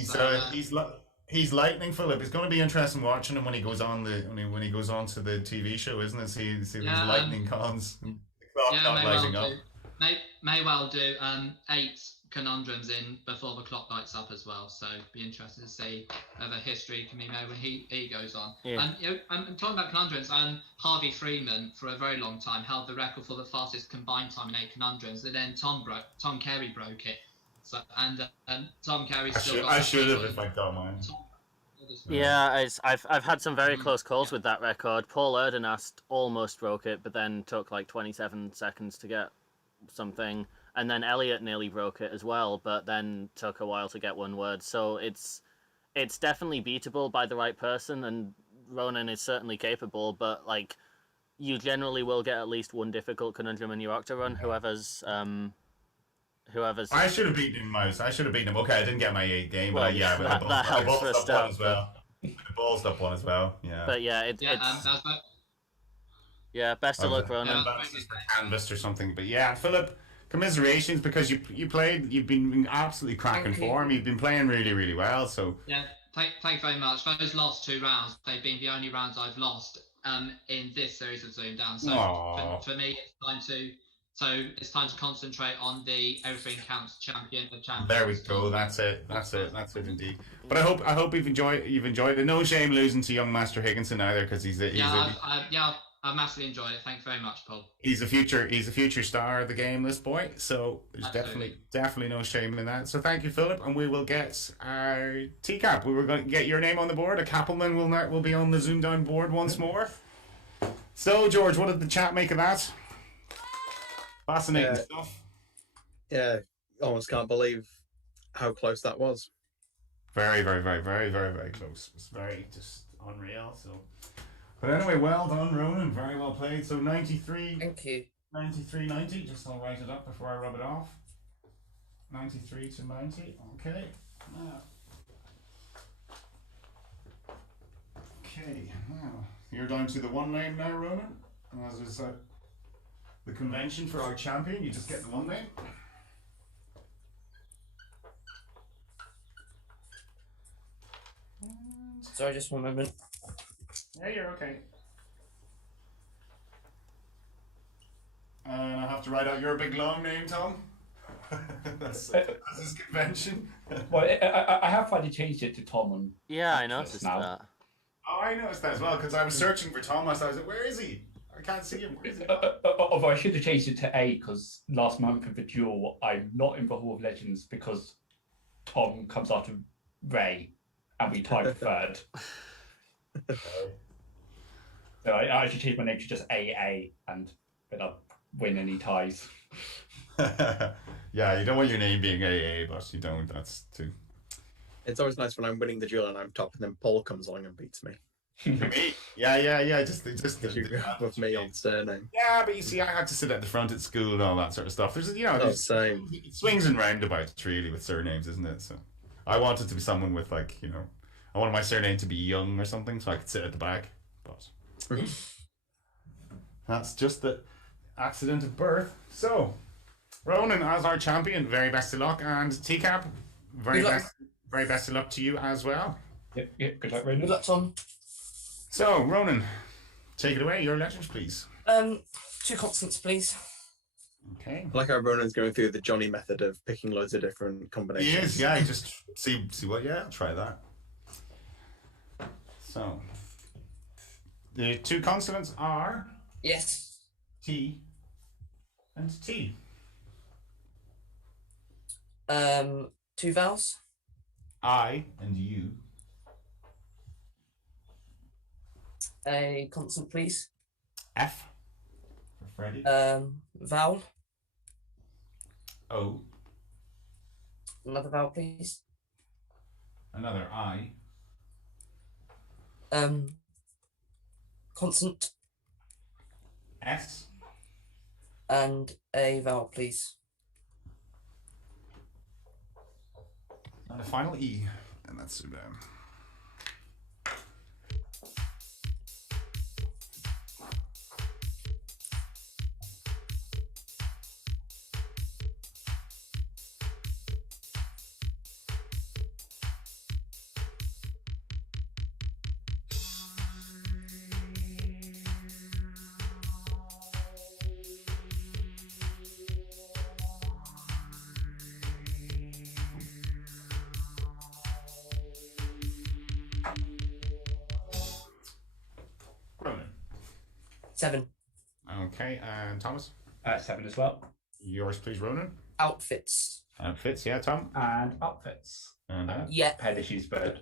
He's lightning, Philip. It's going to be interesting watching him when he goes on to the TV show, isn't it? See these lightning cons. The clock not lighting up. May well do 8 conundrums in before the clock lights up as well. So be interested to see whether history can be made when he goes on. Yeah. I'm talking about conundrums. Harvey Freeman for a very long time held the record for the fastest combined time in 8 conundrums, and then Tom Carey broke it. So Tom Carey still. I should have if I got mine. Yeah, I've had some very close calls with that record. Paul Erdenast almost broke it, but then took like 27 seconds to get something. And then Elliot nearly broke it as well, but then took a while to get one word. So it's definitely beatable by the right person, and Ronan is certainly capable, but like you generally will get at least one difficult conundrum in your Octarun, whoever's I should have beaten him, Mouse. I should have beaten him. Okay, I didn't get my 8 game, but that helps for a start as well. Ballsed up one as well. Yeah. But yeah, best of luck, Ronan. Canvas or something. But yeah, Philip, commiserations, because you've been absolutely cracking form. You've been playing really, really well. So yeah, thank you very much. For those last 2 rounds, they've been the only rounds I've lost in this series of ZoomDown. So for me, it's time to concentrate on the Everything Counts champion of champions. There we go. That's it indeed. But I hope you've enjoyed it. No shame losing to young Master Higginson either, because I massively enjoyed it. Thanks very much, Paul. He's a future star of the game, this boy. So there's definitely no shame in that. So thank you, Philip, and we will get our TCAP. We were going to get your name on the board. A Cappleman will be on the ZoomDown board once more. So George, what did the chat make of that? Fascinating stuff. Yeah, almost can't believe how close that was. Very, very, very, very, very, very close. It's very just unreal. So, but anyway, well done, Ronan. Very well played. So 93. Thank you. 93-90. Just I'll write it up before I rub it off. 93 to 90. Okay. Now. Okay. Now you're down to the one name now, Ronan. As I said. The convention for our champion, you just get the one name. Sorry, just one moment. Yeah, you're okay. And I have to write out your big long name, Tom. that's his convention. Well, I have finally changed it to Tom. Yeah, I noticed that. Oh, I noticed that as well, because I was searching for Thomas. I was like, where is he? I can't see him. Where is he? Although I should have changed it to A, because last month of the duel, I'm not in the Hall of Legends because Tom comes after Ray, and we tied third. So I should change my name to just AA, and then I'll win any ties. Yeah, you don't want your name being AA, but you don't. That's too. It's always nice when I'm winning the duel and I'm top, and then Paul comes along and beats me. Me? Yeah. Just you with me on surname. Yeah, but you see, I had to sit at the front at school and all that sort of stuff. There's same. It swings and roundabouts really with surnames, isn't it? So I wanted to be someone with I wanted my surname to be Young or something, so I could sit at the back. But that's just the accident of birth. So Ronan, as our champion, very best of luck, and TCAP, very best of luck to you as well. Yep. Good luck, Ronan. Good luck, Tom. So, Ronan, take it away. Your letters, please. 2 constants, please. Okay. I like how Ronan's going through the Johnny method of picking loads of different combinations. He is, yeah. Just see what. Yeah, I'll try that. So, the 2 consonants are Yes. T and T. 2 vowels. I and U. A consonant, please. F for Freddy. Vowel. O. Another vowel, please. Another I Consonant S. and a vowel, please. And a final E. And that's ZoomDown. Ronan. 7. Okay, and Thomas? 7 as well. Yours, please, Ronan. Outfits. Outfits, yeah, Tom. And outfits. And Yeah. Pen issues, bird.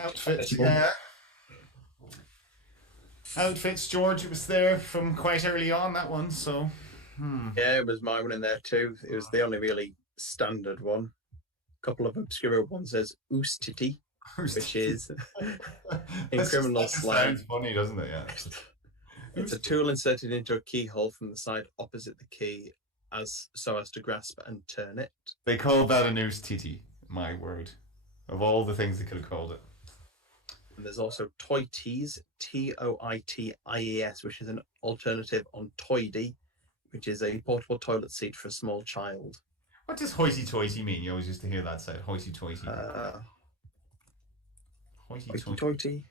outfits, yeah. Outfits, George, it was there from quite early on, that one, so. Yeah, it was my one in there too. It was the only really standard one. A couple of obscure ones. There's oostity, which is in criminal slang. Sounds funny, doesn't it? Yeah. It's a tool inserted into a keyhole from the side opposite the key, so as to grasp and turn it. They called that a noose titty, my word. Of all the things they could have called it. And there's also toities, Toities, which is an alternative on toidy, which is a portable toilet seat for a small child. What does hoity-toity mean? You always used to hear that said, hoity-toity. Hoity-toity. Hoity-toity.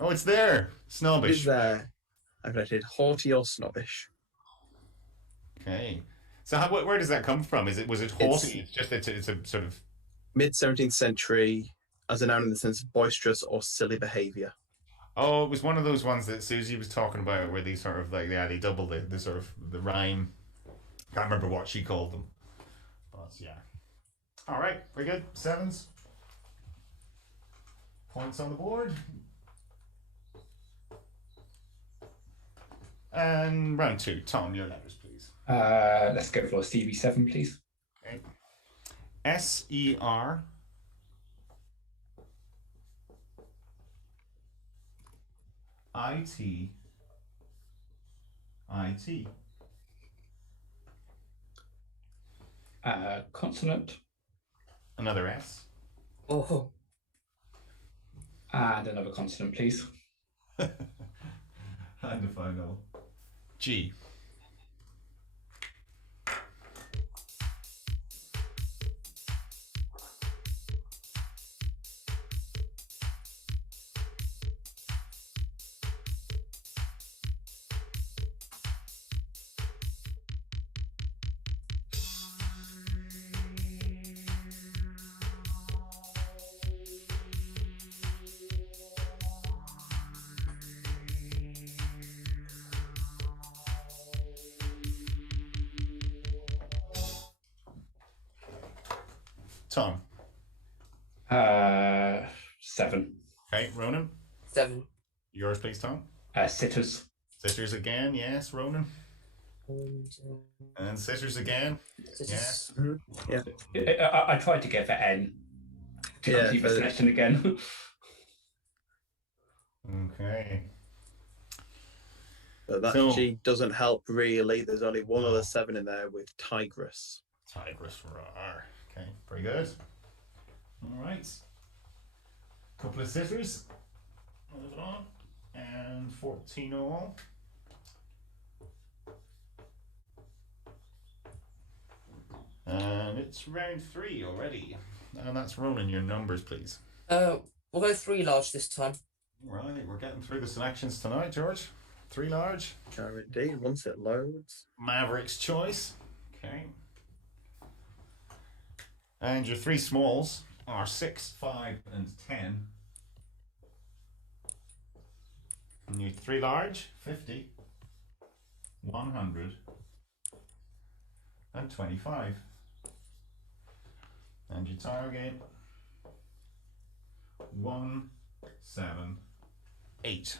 Oh, it's there. It Snobbish. is there. I've rated haughty or snobbish. Okay. So where does that come from? Was it haughty? It's a sort of Mid-17th century, as a noun in the sense of boisterous or silly behaviour. Oh, it was one of those ones that Susie was talking about where they sort of like, yeah, they double the sort of the rhyme. Can't remember what she called them. But yeah. Alright, very good. 7s. Points on the board. And round 2. Tom, your letters, please. Let's go for Stevie 7, please. Okay. S-E-R. I-T. I-T. Consonant. Another S. Oh. And another consonant, please. And a final G. Tom. 7. Okay, Ronan. 7. Yours, please, Tom. Sitters. Sitters again, yes, Ronan. And sitters again, yes. Yeah. I tried to get for N to complete the selection again. Okay. But that G doesn't help really. There's only one other 7 in there with tigress. Tigress, rawr. Okay, very good. All right. Couple of sitters. Move it on. And 14 all. And it's round 3 already. And that's Ronan, your numbers, please. We'll go 3 large this time. Right, we're getting through the selections tonight, George. 3 large. Oh, indeed, once it loads. Maverick's choice. Okay. And your 3 smalls are 6, 5, and 10. And your 3 large, 50, 100, and 25. And your target, 1, 7, 8.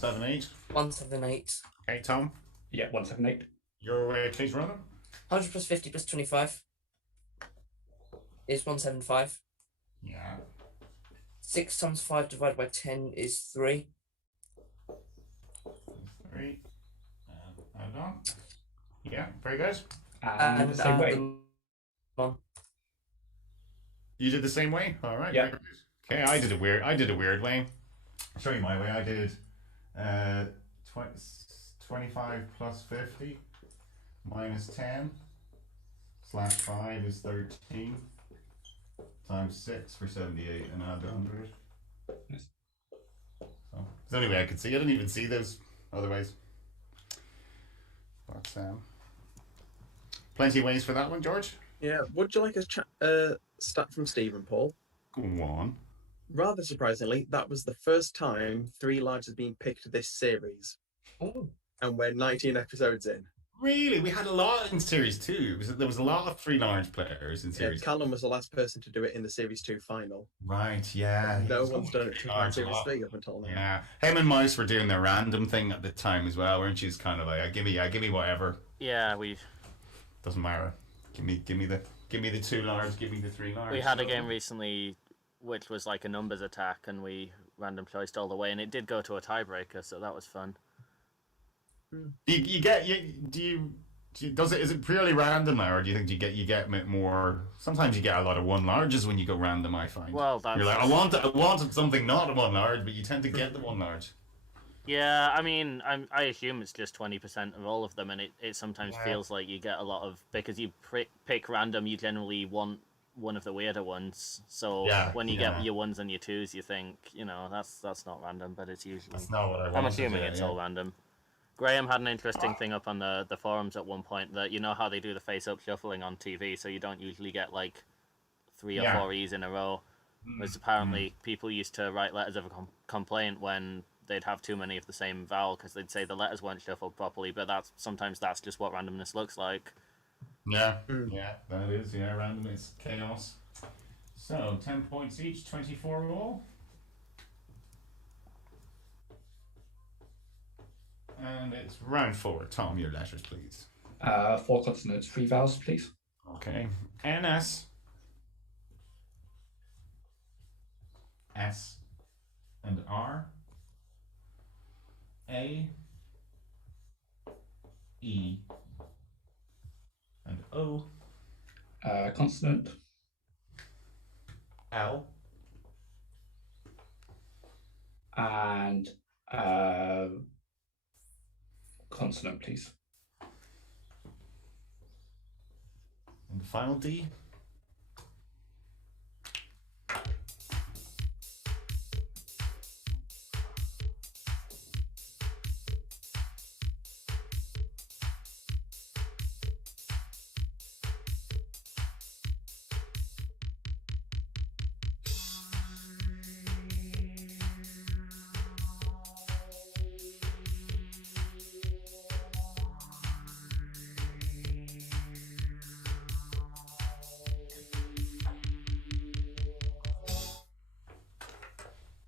178. 178. Okay, Tom. Yeah, 178. Your way, please, Ronan. 100 plus 50 plus 25 is 175. Yeah. 6 times 5 divided by 10 is 3. 3. And on. Yeah, very good. And the same way. You did the same way? All right. Yeah. Okay, I did a weird way. I'll show you my way. I did 25 plus 50 minus 10 slash 5 is 13 times 6 for 78 and add 100. Yes. So it's the only way I could see. I didn't even see those otherwise. But plenty of ways for that one, George. Yeah. Would you like a stat from Stephen, Paul? Go on. Rather surprisingly, that was the first time 3 large has been picked this series. Oh. And we're 19 episodes in. Really? We had a lot in Series 2. There was a lot of 3 large players in Series 2. Callum was the last person to do it in the Series 2 final. Right, yeah. No one's done it in Series 3 up until now. Yeah. Him and Mouse were doing their random thing at the time as well, weren't you? It's kind of like, give me whatever. Yeah, we Doesn't matter. Give me the 2 large, give me the 3 large. we had a game recently which was like a numbers attack, and we random choiced all the way, and it did go to a tiebreaker, so that was fun. Is it purely random, or do you think you get more? Sometimes you get a lot of 1 larges when you go random. I find. Well, that's... You're like, I wanted something not a 1 large, but you tend to get the 1 large. Yeah, I mean, I assume it's just 20% of all of them, and it sometimes feels like you get a lot of, because you pick random, you generally want one of the weirder ones. So when you get your 1s and your 2s, you think, that's not random, but it's usually. That's not what I want. I'm assuming it's all random. Graham had an interesting thing up on the forums at one point, that you know how they do the face-up shuffling on TV, so you don't usually get like 3 or 4 E's in a row. Whereas apparently people used to write letters of complaint when they'd have too many of the same vowel, because they'd say the letters weren't shuffled properly, but sometimes that's just what randomness looks like. Yeah, that is, randomness, chaos. So, 10 points each, 24 all. And it's round 4. Tom, your letters, please. 4 consonants, 3 vowels, please. Okay. NS. S. And R. A. E. And O. Consonant. L. And consonant, please. And the final D.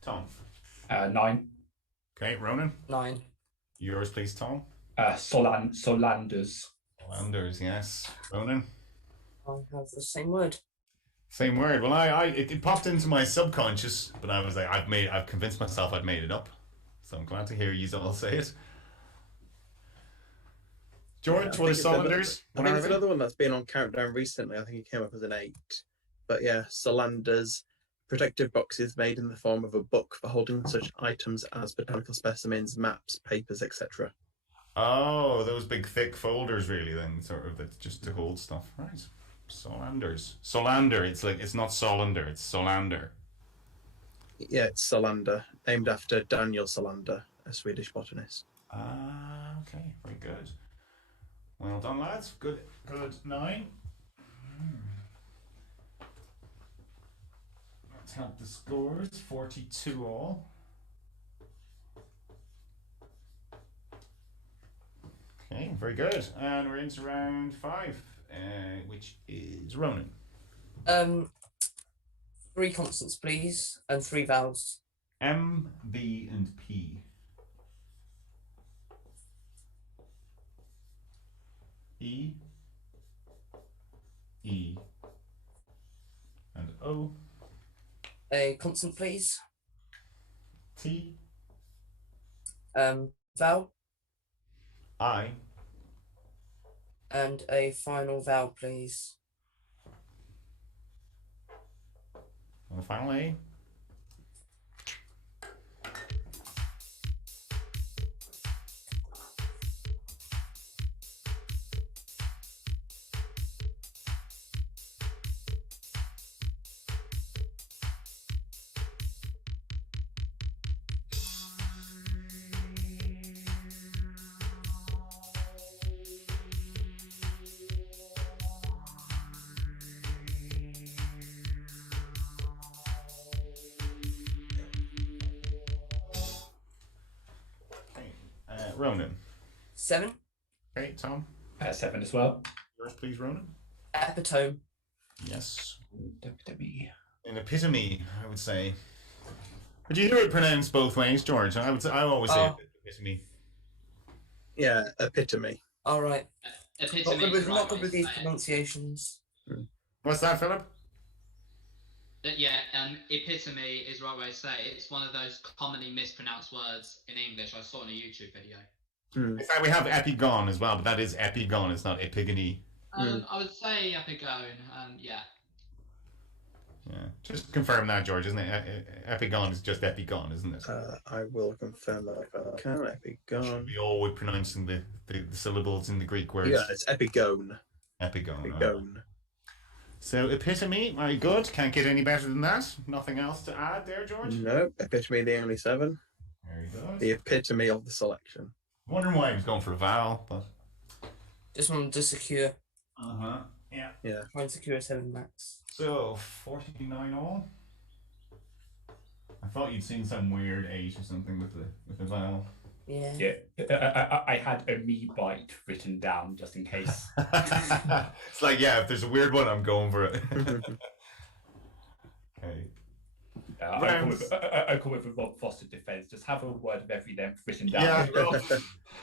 Tom. 9. Okay, Ronan. 9. Yours, please, Tom. Solanders. Solanders, yes. Ronan. I have the same word. Same word. Well, it popped into my subconscious, but I was like, I've convinced myself I'd made it up. So I'm glad to hear you all say it. George, what is Solanders? I think it's another one that's been on Countdown recently. I think it came up as an 8. But yeah, Solanders. Protective boxes made in the form of a book for holding such items as botanical specimens, maps, papers, etc. Oh, those big thick folders, really, then, sort of, that's just to hold stuff. Right. Solanders. Solander, it's not Solander, it's Solander. Yeah, it's Solander, named after Daniel Solander, a Swedish botanist. Ah, okay, very good. Well done, lads. Good 9. Let's help the scores. 42 all. Okay, very good. And we're into round 5, which is Ronan. 3 consonants, please, and 3 vowels. M, B, and P. E, E, and O. A consonant, please. T, Vowel. I, And a final vowel, please. and the final A. Ronan. 7. Okay, Tom. 7 as well. Yours, please, Ronan. Epitome. Yes. Epitome. An epitome, I would say. Would you hear it pronounced both ways, George? I would say, I always say epitome. Yeah, epitome. All right. Epitome. Not good with these pronunciations. What's that, Philip? Epitome is the right way to say it. It's one of those commonly mispronounced words in English. I saw in a YouTube video. In fact, we have epigon as well, but that is epigon. It's not epigony. I would say epigone. Yeah. Yeah, just confirm that, George, isn't it? Epigon is just epigon, isn't it? I will confirm that if I can. Epigon. We all would pronouncing the syllables in the Greek words. Yeah, it's epigone. Epigone. Epigone. Right. So epitome, very good. Can't get any better than that. Nothing else to add there, George? No, epitome the only 7. Very good. The epitome of the selection. Wondering why he was going for a vowel, but Just wanted to secure. Yeah. Try and secure a 7 max. So 49 all. I thought you'd seen some weird 8 or something with the vowel. Yeah. Yeah, I had a me bite written down just in case. It's like, yeah, if there's a weird one, I'm going for it. Okay. I come with a Rob Foster defense. Just have a word of every length written down. Yeah,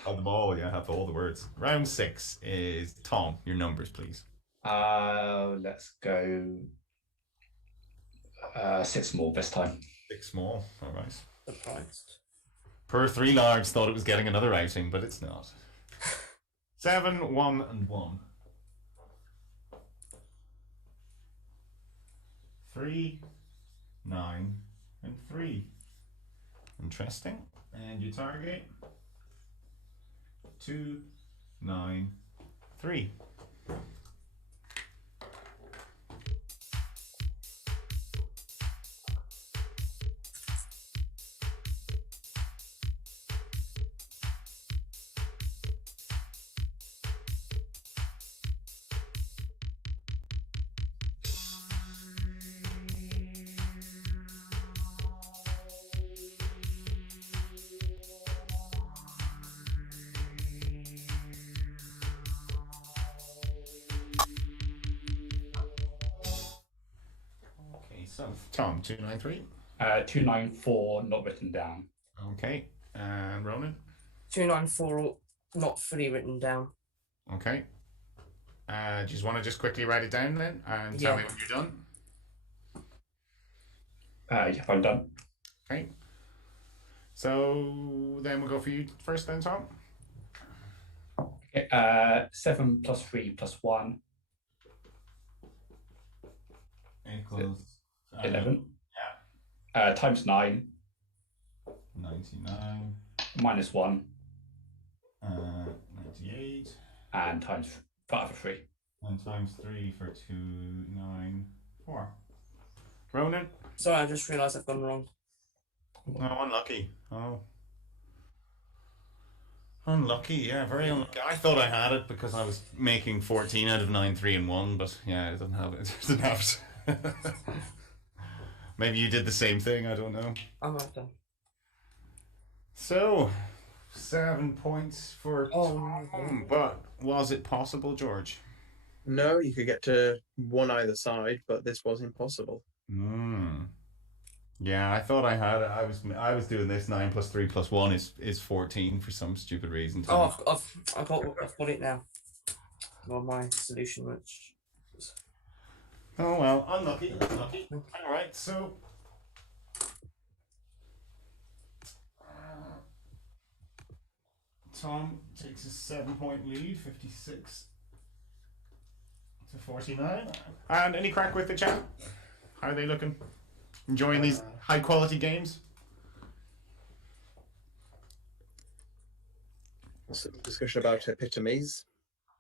on them all, yeah, have all the words. Round 6 is Tom. Your numbers, please. Let's go 6 more this time. 6 small, all right. Surprised. Per 3 large thought it was getting another outing, but it's not. 7, 1, and 1. 3, 9, and 3. Interesting. And you target 2, 9, 3. So, Tom, 293. 294, not written down. Okay. And Ronan? 294, not fully written down. Okay. Do you just want to just quickly write it down then and tell me when you're done? Yeah, I'm done. Okay. So then we'll go for you first then, Tom. Okay, 7 plus 3 plus 1. Equals 11. Yeah. Times 9. 99. Minus 1. 98. And times 5 for 3. And times 3 for 294. Ronan? Sorry, I just realised I've gone wrong. Oh, unlucky. Oh. Unlucky, yeah, very unlucky. I thought I had it because I was making 14 out of 9, 3, and 1, but yeah, it doesn't have it. It doesn't have it. Maybe you did the same thing, I don't know. I might have done. So, 7 points for Tom, no. but was it possible, George? No, you could get to 1 either side, but this was impossible. Yeah, I thought I had it. I was doing this 9 plus 3 plus 1 is 14 for some stupid reason. Oh, I've got it now. well, my solution, which. Oh well, unlucky. All right, so. Tom takes a 7-point lead, 56 to 49. And any crack with the chat? How are they looking? Enjoying these high quality games? Some discussion about epitomes.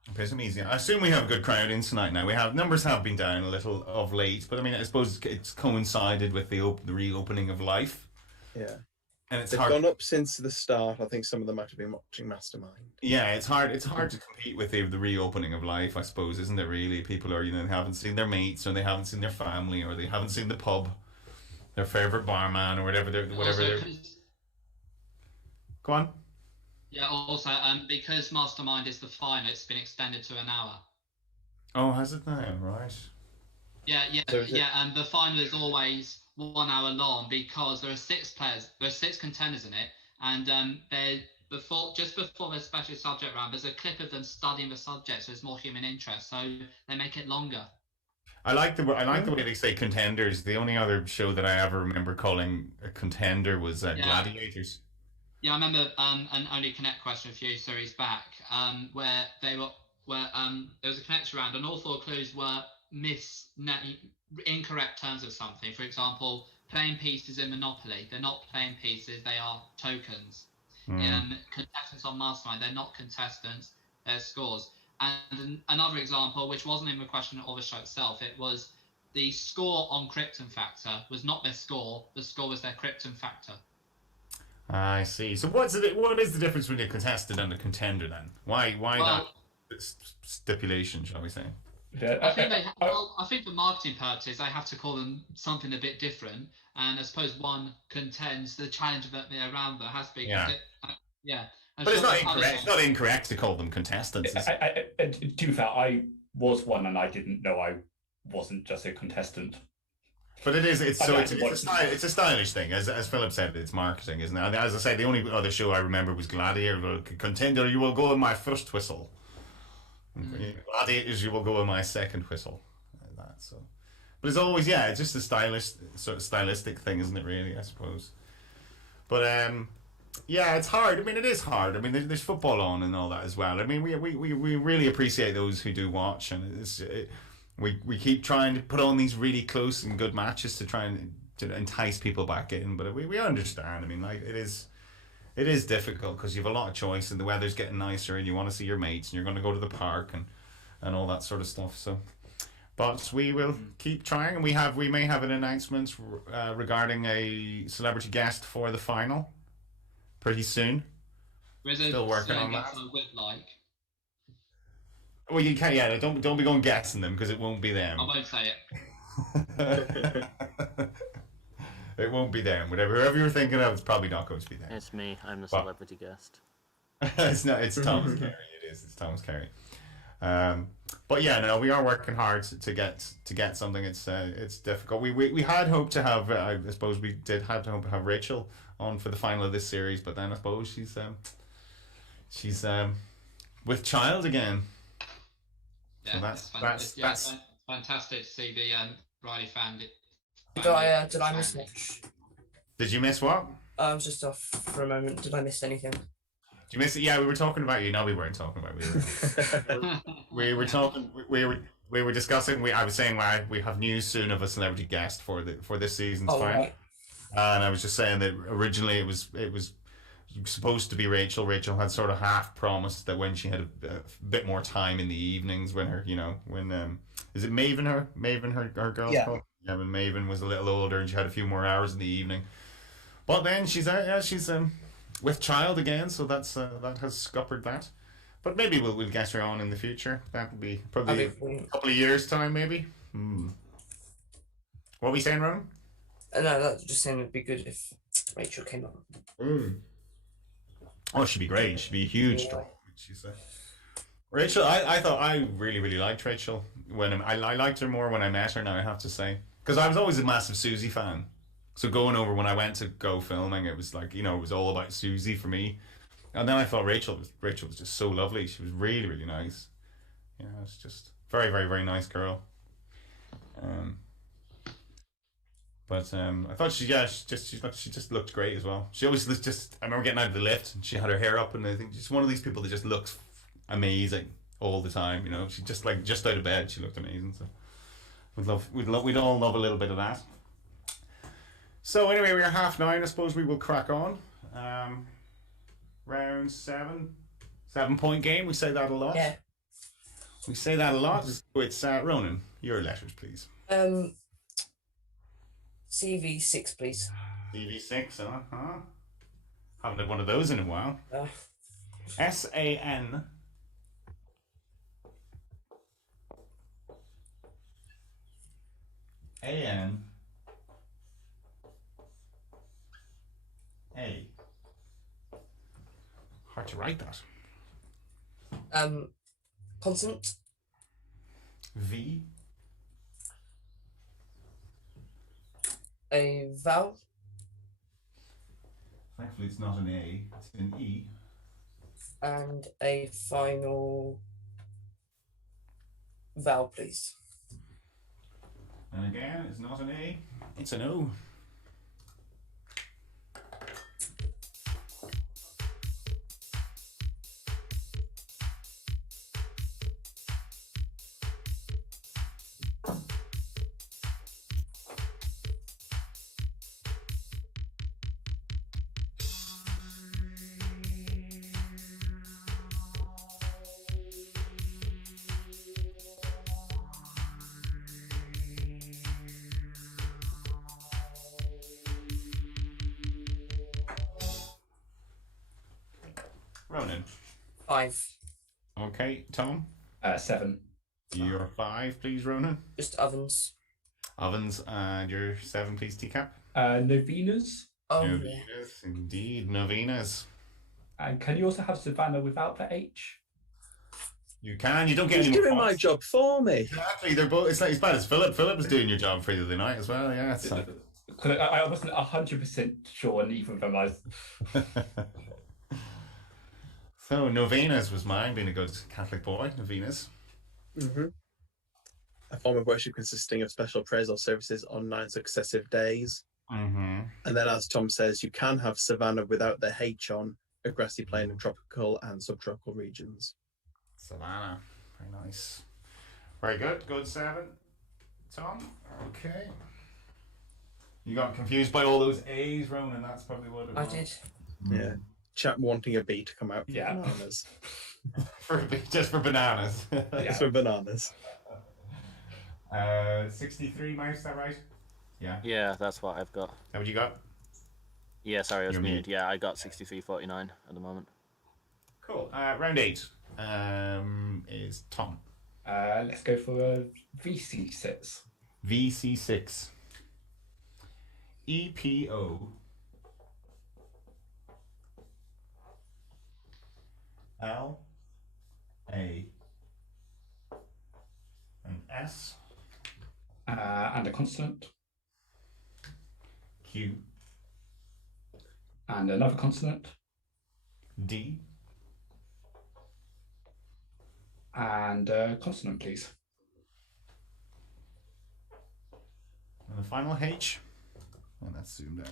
Epitomes, yeah. I assume we have a good crowd in tonight now. Numbers have been down a little of late, but I mean, I suppose it's coincided with the reopening of life. Yeah. And it's They've hard. gone up since the start. I think some of them might have been watching Mastermind. Yeah, it's hard to compete with the reopening of life, I suppose, isn't it? Really, people are they haven't seen their mates, or they haven't seen their family, or they haven't seen the pub, their favorite barman, or whatever. Go on. Yeah. Also, because Mastermind is the final, it's been extended to an hour. Oh, has it now? Right. Yeah. So And the final is always 1 hour long because there are 6 players, there are 6 contenders in it, and just before the special subject round, there's a clip of them studying the subject, so there's more human interest, so they make it longer. I like the way they say contenders. The only other show that I ever remember calling a contender was Gladiators. Yeah, I remember an Only Connect question a few series back, where there was a Connect round, and all 4 clues were incorrect terms of something. For example, playing pieces in Monopoly, they're not playing pieces, they are tokens. Contestants on Mastermind, they're not contestants, they're scores. And another example, which wasn't in the question or the show itself, it was the score on Krypton Factor was not their score, the score was their Krypton Factor. I see. So what is the difference between a contestant and a contender then? Why that stipulation, shall we say? I think for marketing purposes, they have to call them something a bit different. And I suppose one contends the challenge that they're around there has to be. Yeah. But it's not incorrect. It's not incorrect to call them contestants. To be fair, I was one, and I didn't know I wasn't just a contestant. But it's a stylish thing, as Philip said. It's marketing, isn't it? And as I say, the only other show I remember was Gladiator. Contender, you will go in my first whistle. Gladiators, you will go in my second whistle. Like that. So, but it's always it's just a stylistic thing, isn't it? Really, I suppose. But it's hard. I mean, it is hard. I mean, there's football on and all that as well. I mean, we really appreciate those who do watch, and we keep trying to put on these really close and good matches to try and to entice people back in. But we understand. I mean, like it is difficult because you have a lot of choice, and the weather's getting nicer, and you want to see your mates, and you're going to go to the park and all that sort of stuff. So, but we will keep trying, and we may have an announcement regarding a celebrity guest for the final pretty soon. Still working on that. Well, you can't. Yeah, don't be going guessing them because it won't be them. I won't say it. It won't be them. Whoever you're thinking of, it's probably not going to be them. It's me. I'm the celebrity guest. It's not. It's Thomas Carey. It is. It's Thomas Carey. But yeah, no, we are working hard to get something. It's difficult. We had hoped to have. I suppose we did have to hope to have Rachel on for the final of this series, but then I suppose she's with child again. Yeah, so that's fantastic to see the Riley found it. Did I miss much? Did you miss what? I was just off for a moment. Did I miss anything? Did you miss it? Yeah, we were talking about you. No, we weren't talking about you. We were talking. We were discussing. I was saying we have news soon of a celebrity guest for this season's final. Right. And I was just saying that originally it was supposed to be Rachel. Rachel had sort of half promised that when she had a bit more time in the evenings, when her, is it Maven her girl? Yeah. Called? Yeah, when Maven was a little older and she had a few more hours in the evening. But then she's with child again, so that has scuppered that. But maybe we'll get her on in the future. That will be probably a couple of years' time, maybe. What were we saying, Ronan? No, that's just saying it'd be good if Rachel came on. Oh, she'd be great. She'd be a huge draw. Rachel, I thought I really, really liked Rachel. When I liked her more when I met her now, I have to say. Because I was always a massive Susie fan. So going over when I went to go filming, it was like, it was all about Susie for me. And then I thought Rachel was just so lovely. She was really, really nice. You know, it's just very, very, very nice girl. But I thought she just looked great as well. She always looked I remember getting out of the lift and she had her hair up, and I think she's one of these people that just looks amazing all the time. You know, she just out of bed, she looked amazing. So we'd all love a little bit of that. So anyway, we're 9:30. I suppose we will crack on. Round 7, 7-point game. We say that a lot. Yeah. We say that a lot. So it's Ronan. Your letters, please. CV6, please. CV6, haven't had one of those in a while. SAN. AN. A. Hard to write that. Consonant. V. A vowel. Thankfully, it's not an A, it's an E. And a final vowel, please. And again, it's not an A, it's an O. Ronan. 5. Okay, Tom. 7. Your 5, please, Ronan. Just ovens. Ovens, and your 7, please, Teacup. Novenas. Oh, yeah. Novenas, indeed, novenas. And can you also have Savannah without the H? You can. You don't get He's any more doing my points. job for me. Exactly. They're both. It's like as bad as Philip. Philip was doing your job for you the other night as well. Yeah. It's like... I wasn't 100% sure on either of them. So novenas was mine, being a good Catholic boy. Novenas. A form of worship consisting of special prayers or services on 9 successive days. And then, as Tom says, you can have Savannah without the H on a grassy plain in tropical and subtropical regions. Savannah. Very nice. Very good. Good 7. Tom. Okay. You got confused by all those A's, Ronan. That's probably what it was. I did. Yeah. Chap wanting a B to come out for Yeah. bananas. Just for bananas. Just for bananas. 63, Mike, is that right? Yeah. Yeah, that's what I've got. How what you got? Yeah, sorry, I was You're muted. Yeah, I got 63.49 at the moment. Cool. Round 8 is Tom. Let's go for a VC6. VC6. EPO. L. A. And S. And a consonant. Q. And another consonant. D. And a consonant, please. And the final H. And that's ZoomDown.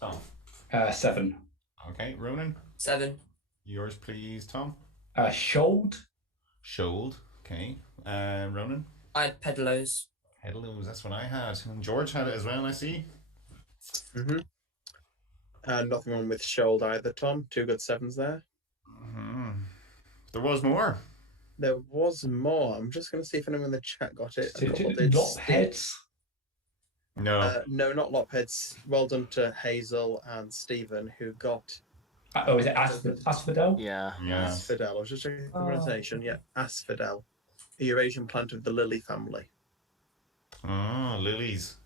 Tom. 7. Okay, Ronan. 7. Yours, please, Tom. Shouled. Shouled. Okay. Ronan. I had pedalos. Headlows, that's what I had. And George had it as well, I see. And nothing wrong with shouled either, Tom. 2 good 7s there. There was more. There was more. I'm just going to see if anyone in the chat got it. A couple did. Lopheads. No. No, not Lopheads. Well done to Hazel and Stephen, who got Oh, is it asphodel? Yeah. Asphodel. I was just checking the pronunciation. Yeah, asphodel. A Eurasian plant of the lily family. Oh, lilies.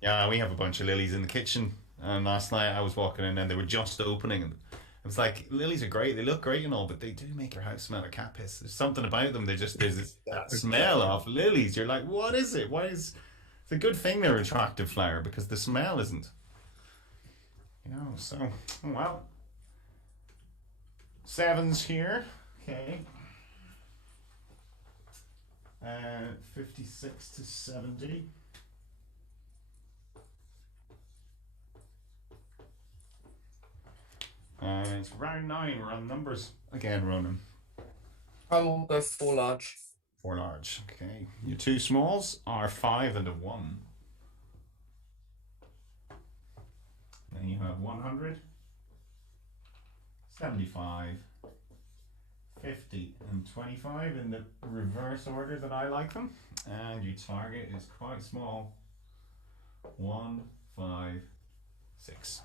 Yeah, we have a bunch of lilies in the kitchen. And last night I was walking in and they were just opening. And it was like, lilies are great. They look great and all, but they do make your house smell of cat piss. There's something about them. There's this that smell of lilies. You're like, what is it? It's a good thing they're an attractive flower because the smell isn't. So, oh, well. 7's here. Okay. 56 to 70. It's round 9. We're on numbers again, Ronan. I will go 4 large. 4 large. Okay. Your 2 smalls are 5 and a 1. Then you have 100, 75, 50, and 25 in the reverse order that I like them. And your target is quite small. 1, 5, 6.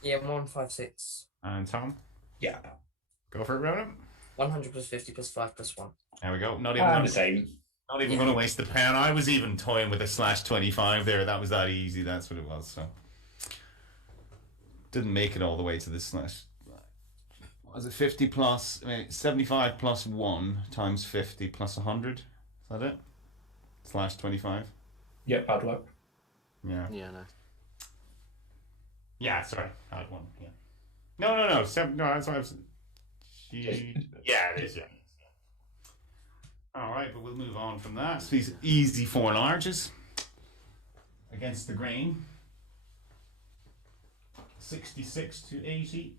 Yeah, 156. And Tom? Yeah. Go for it, Ronan. 100 plus 50 plus 5 plus 1. There we go. Not The same. Not even going to waste the pen. I was even toying with a /25 there. That was that easy. That's what it was. So didn't make it all the way to the slash. What was it 50 plus 75 plus 1 times 50 plus 100? Is that it? /25. Yep, bad luck. Yeah. Yeah, no. Yeah, sorry. I had 1. Yeah. No. No, that's what I was. Yeah, it is. Yeah. All right, but we'll move on from that. So these easy 4 larges against the grain. 66 to 80.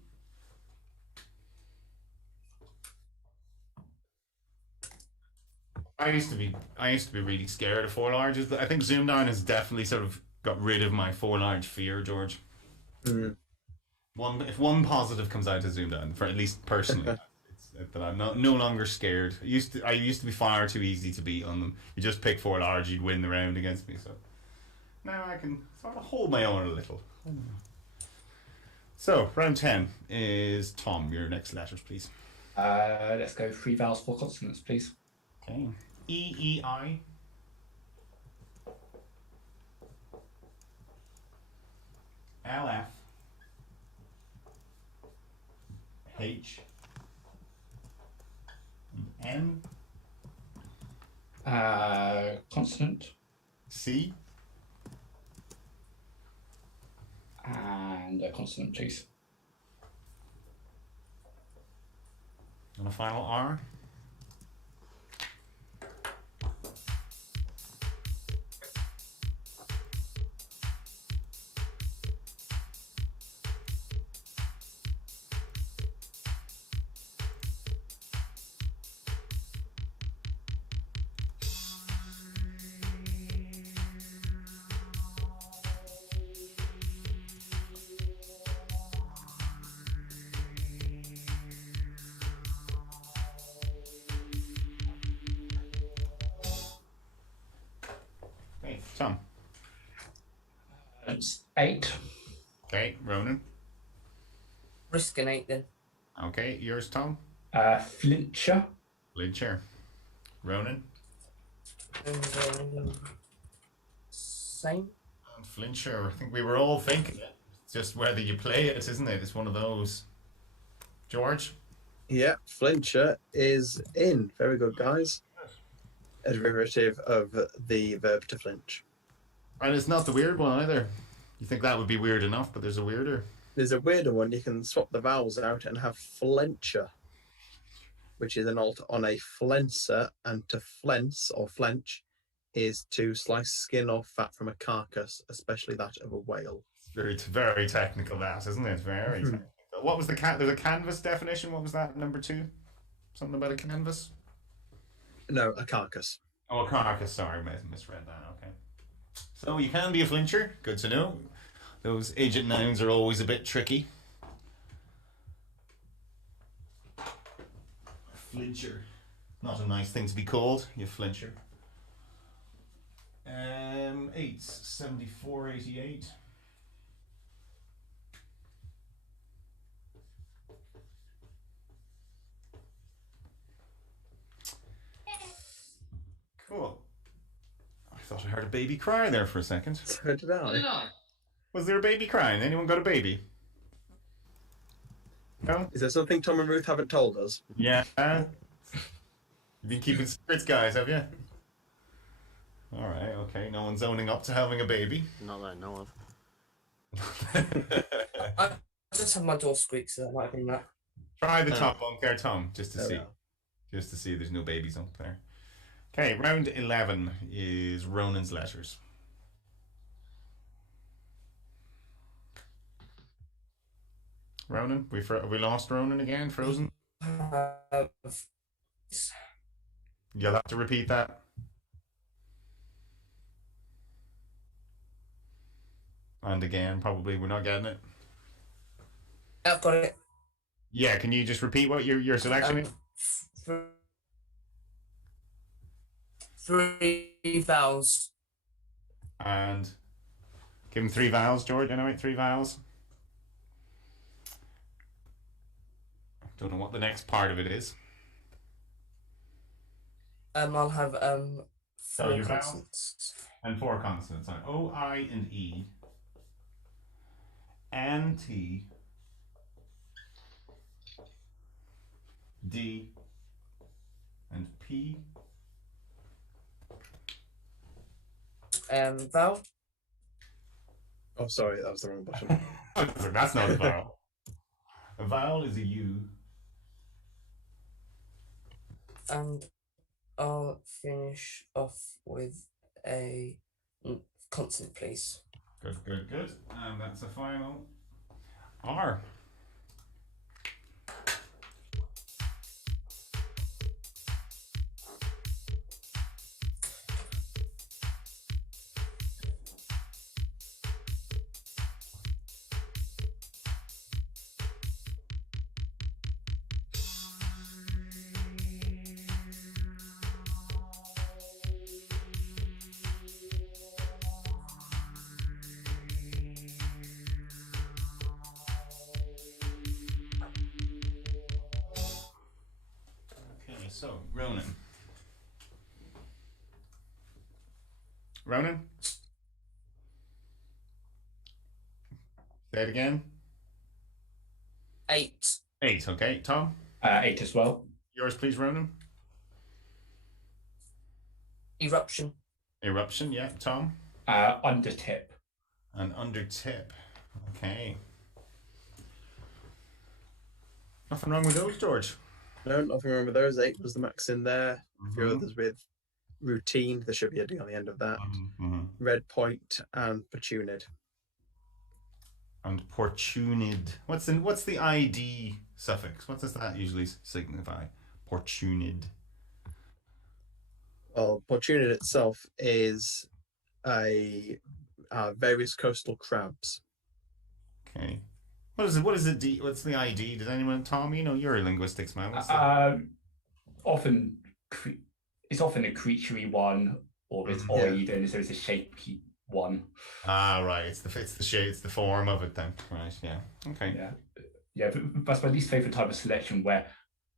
I used to be really scared of 4 larges. I think ZoomDown has definitely sort of got rid of my 4 large fear, George. Mm. If one positive comes out of ZoomDown, for at least personally, it's that I'm no longer scared. I used to be far too easy to beat on them. You just pick 4 large, you'd win the round against me. So now I can sort of hold my own a little. So round 10 is Tom. Your next letters, please. Let's go 3 vowels, 4 consonants, please. Okay. E-E-I. L-F. H. N. Consonant. C. And a consonant, please. And a final R. Tom. It's 8. Okay, Ronan. Risk an 8 then. Okay, yours, Tom. Flincher. Flincher. Ronan. And same. And Flincher. I think we were all thinking it. It's just whether you play it, isn't it? It's one of those. George. Yeah, Flincher is in. Very good, guys. A derivative of the verb to flinch. And it's not the weird one either. You think that would be weird enough, but there's a weirder. There's a weirder one. You can swap the vowels out and have flencher, which is an alt on a flencer, and to flense or flench is to slice skin or fat from a carcass, especially that of a whale. It's very technical, that, isn't it? Very technical. What was the there's a canvas definition? What was that, number 2? Something about a canvas? No, a carcass. Oh, a carcass. Sorry, misread that. Okay. So you can be a flincher. Good to know. Those agent nouns are always a bit tricky. Flincher. Not a nice thing to be called, you flincher. 8, 74, 88. Cool. I thought I heard a baby cry there for a second. So did I. Was there a baby crying? Anyone got a baby? No? Is there something Tom and Ruth haven't told us? Yeah. You've been keeping secrets, guys, have you? Alright, okay. No one's owning up to having a baby. Not that I know of. I just have my door squeak, so that might have been that. Try the top bunk there, Tom, just to There we see. are. Just to see there's no babies up there. Okay, round 11 is Ronan's letters. Ronan? We lost Ronan again? Frozen? You'll have to repeat that. And again, probably we're not getting it. I've got it. Yeah, can you just repeat what your selection is? 3 vowels. And give him 3 vowels, George. Anyway, 3 vowels. Don't know what the next part of it is. I'll have 4 your vowels? consonants. And 4 consonants. O, I, and E. N, T. D. And P. Vowel. Oh, sorry, that was the wrong button. That's not a vowel. A vowel is a U. And I'll finish off with a consonant, please. Good, good, good. And that's a final R. So, Ronan. Ronan? Say it again. 8. 8, okay. Tom? 8 as well. Yours, please, Ronan. Eruption. Eruption, yeah. Tom? Undertip. An undertip. Okay. Nothing wrong with those, George. No, nothing wrong with those. 8 was the max in there. A few others with routine. There should be a D on the end of that. Red point and portunid. And portunid. What's the ID suffix? What does that usually signify? Portunid. Well, portunid itself is various coastal crabs. Okay. What is it? What's the ID? Does anyone, Tom? You know, you're a linguistics man. What's Often it's often a creaturey one, or it's oid, and so it's a shapy one. Ah, right. It's the shape, it's the form of it then. Right. Yeah. Okay. Yeah. But that's my least favorite type of selection, where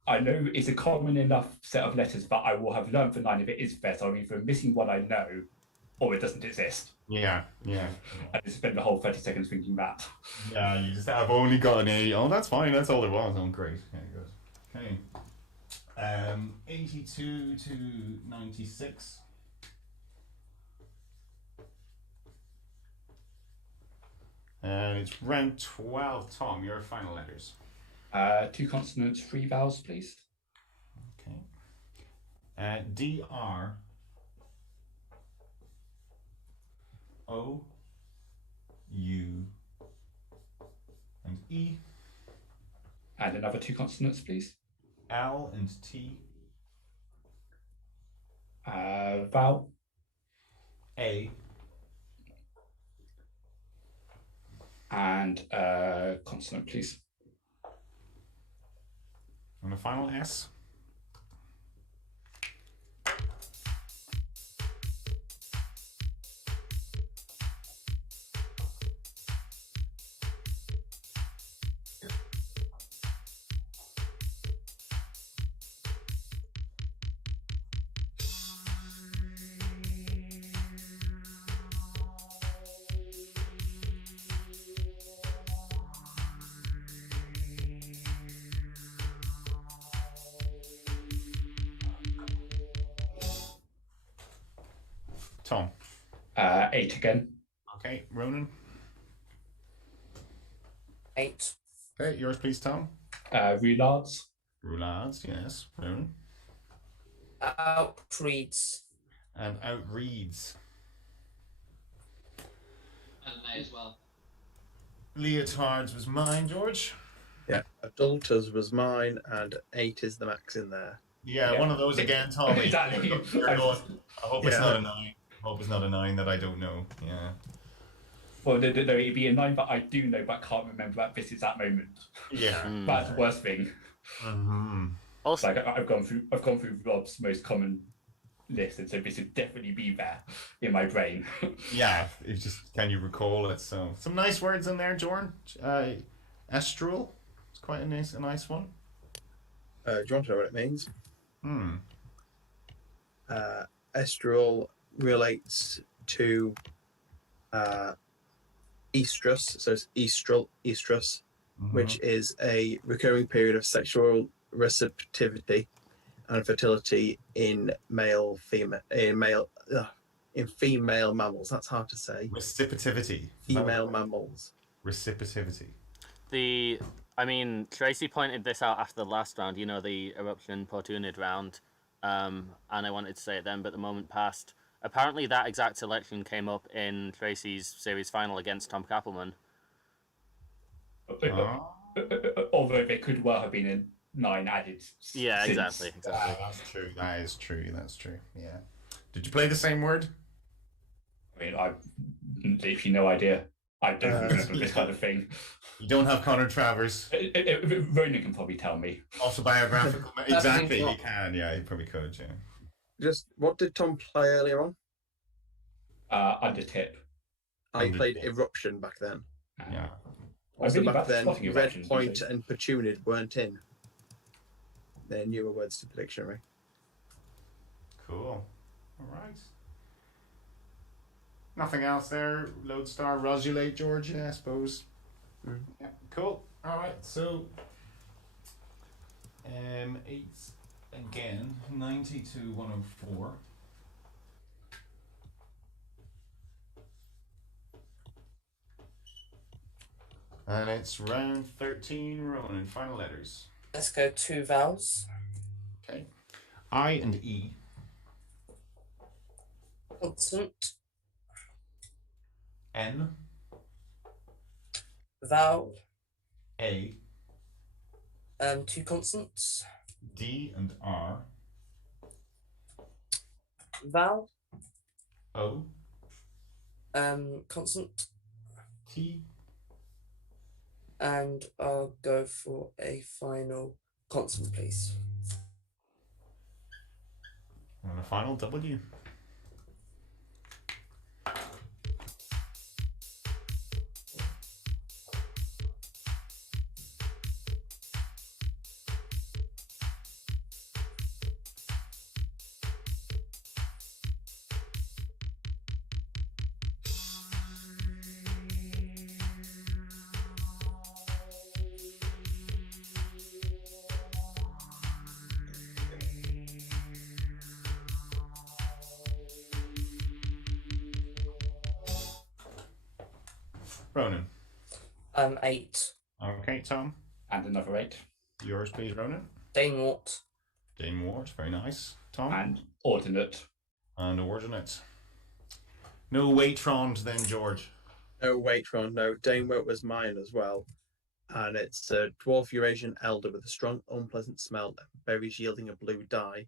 I know it's a common enough set of letters, but I will have learned for 9 if it is best. I'm either missing one I know, or it doesn't exist. Yeah. I just spend the whole 30 seconds thinking that. Yeah, you just have only got an 8. Oh, that's fine. That's all there was. Oh, great. Okay, good. Okay. 82 to 96. And it's round 12. Tom, your final letters. 2 consonants, 3 vowels, please. Okay. DR. O, U, and E. And another 2 consonants, please. L and T. Vowel. A. And consonant, please. And a final S. Tom. 8 again. Okay, Ronan. 8. Okay, yours please, Tom. Roulades. Roulades, yes. Ronan. Outreads. And outreads. And an A as well. Leotards was mine, George. Yeah, adulters was mine, and 8 is the max in there. Yeah, one of those again, Tom. Exactly. I hope it's not a 9. I hope it's not a 9 that I don't know. Yeah. Well, no, it'd be a 9, but I do know, but can't remember that this is that moment. Yeah. That's the worst thing. Mm-hmm. Also, Like I've gone through Rob's most common list, and so this would definitely be there in my brain. Yeah, it's just, can you recall it? So some nice words in there, Jordan. Estrul, it's quite a nice one. Do you want to know what it means? Hmm. Estrul relates to estrus, so it's estrus, which is a recurring period of sexual receptivity and fertility in female mammals. That's hard to say. Reciprotivity. Female mammals. Reciprotivity. Tracy pointed this out after the last round, the Eruption Portunid round, and I wanted to say it then, but the moment passed. Apparently that exact selection came up in Tracy's series final against Tom Cappleman. Although there could well have been a 9 added. Yeah, since. exactly. That's true. That's true. Yeah. Did you play the same word? I mean, I've literally no idea. I don't remember this kind of thing. You don't have Connor Travers. Ronan can probably tell me. Autobiographical. Exactly, he can. Yeah, he probably could. Yeah. Just what did Tom play earlier on? Under tip. I played Eruption back then. Yeah. Also really back then, spotting Red Eruption, Point usually. and Portunid weren't in. They're newer words to the dictionary. Cool. All right. Nothing else there. Lodestar, Rosulate, Georgia, I suppose. Yeah. Cool. All right. So, 8 again. 90 to 104. And it's round 13, Ronan. Final letters. Let's go 2 vowels. Okay. I and E. Consonant. N. Vowel. A. 2 consonants. D and R. Vowel. O. Consonant. T. And I'll go for a final consonant, please. And a final W. Ronan. 8. Okay, Tom. And another 8. Yours, please, Ronan. Danewort. Dane Ward, very nice. Tom. And ordinate. And ordinate. No Waitron then, George. No Waitron, no. Danewort was mine as well. And it's a dwarf Eurasian elder with a strong, unpleasant smell, berries yielding a blue dye.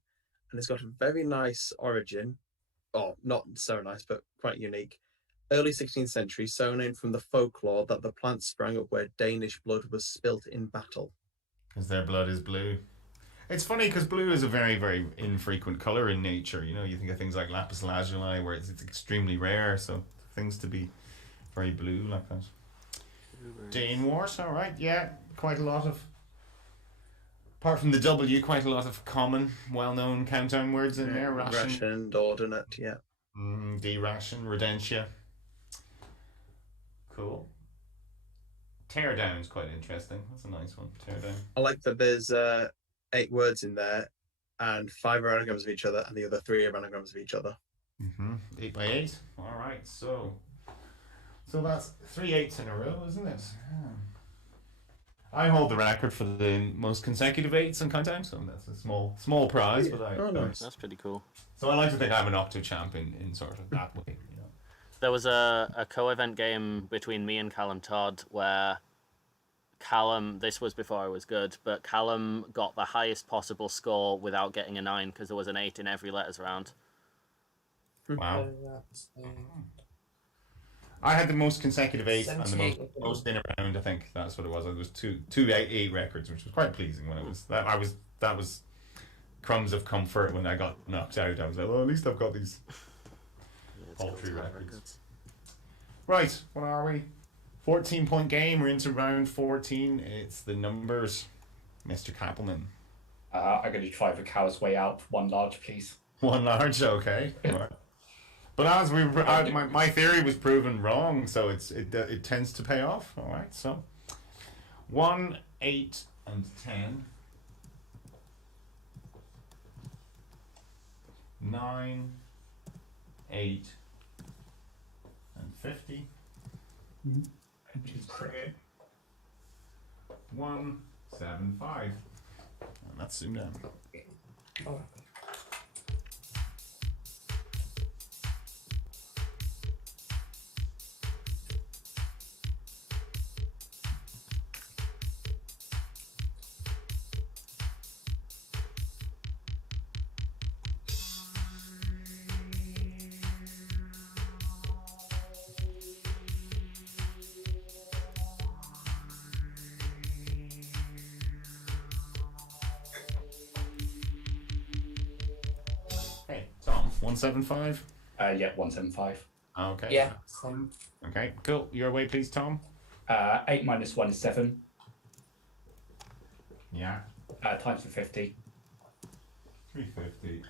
And it's got a very nice origin. Oh, not so nice, but quite unique. Early 16th century, so known from the folklore that the plant sprang up where Danish blood was spilt in battle. Because their blood is blue. It's funny because blue is a very, very infrequent colour in nature. You know, you think of things like lapis lazuli where it's extremely rare, so things to be very blue like that. Danewort, alright, yeah, quite a lot of, apart from the W, quite a lot of common, well-known countdown words in there. Ration, ordinate, yeah. D-ration, rodentia. Cool. Teardown is quite interesting. That's a nice one. Teardown. I like that there's 8 words in there, and 5 are anagrams of each other, and the other 3 are anagrams of each other. 8 by 8. All right. So that's 3 8s in a row, isn't it? Yeah. I hold the record for the most consecutive 8s in countdown, so that's a small prize. Yeah. But Nice. That's pretty cool. So I like to think I'm an octo champ in sort of that way. You know. There was a co-event game between me and Callum Todd where Callum, this was before I was good, but Callum got the highest possible score without getting a 9 because there was an 8 in every letters round. Wow. I had the most consecutive 8 and the most in a round. I think that's what it was. It was two 8 records, which was quite pleasing when it was that was crumbs of comfort when I got knocked out. I was like, well, at least I've got these all 3 records. Right, what are we? 14-point game. We're into round 14. It's the numbers, Mr. Cappleman. I'm going to try the cow's way out. 1 large, please. 1 large, okay. Right. But as my theory was proven wrong, so it tends to pay off. All right, so 1, 8, and 10. 9, 8, and 50. 1, 7, 5. And that's ZoomDown. Oh. Hey, Tom, 175? Yeah, 175. Okay. Yeah. Okay, cool. Your way, please, Tom. 8 minus 1 is 7. Yeah. Times for 50. 350.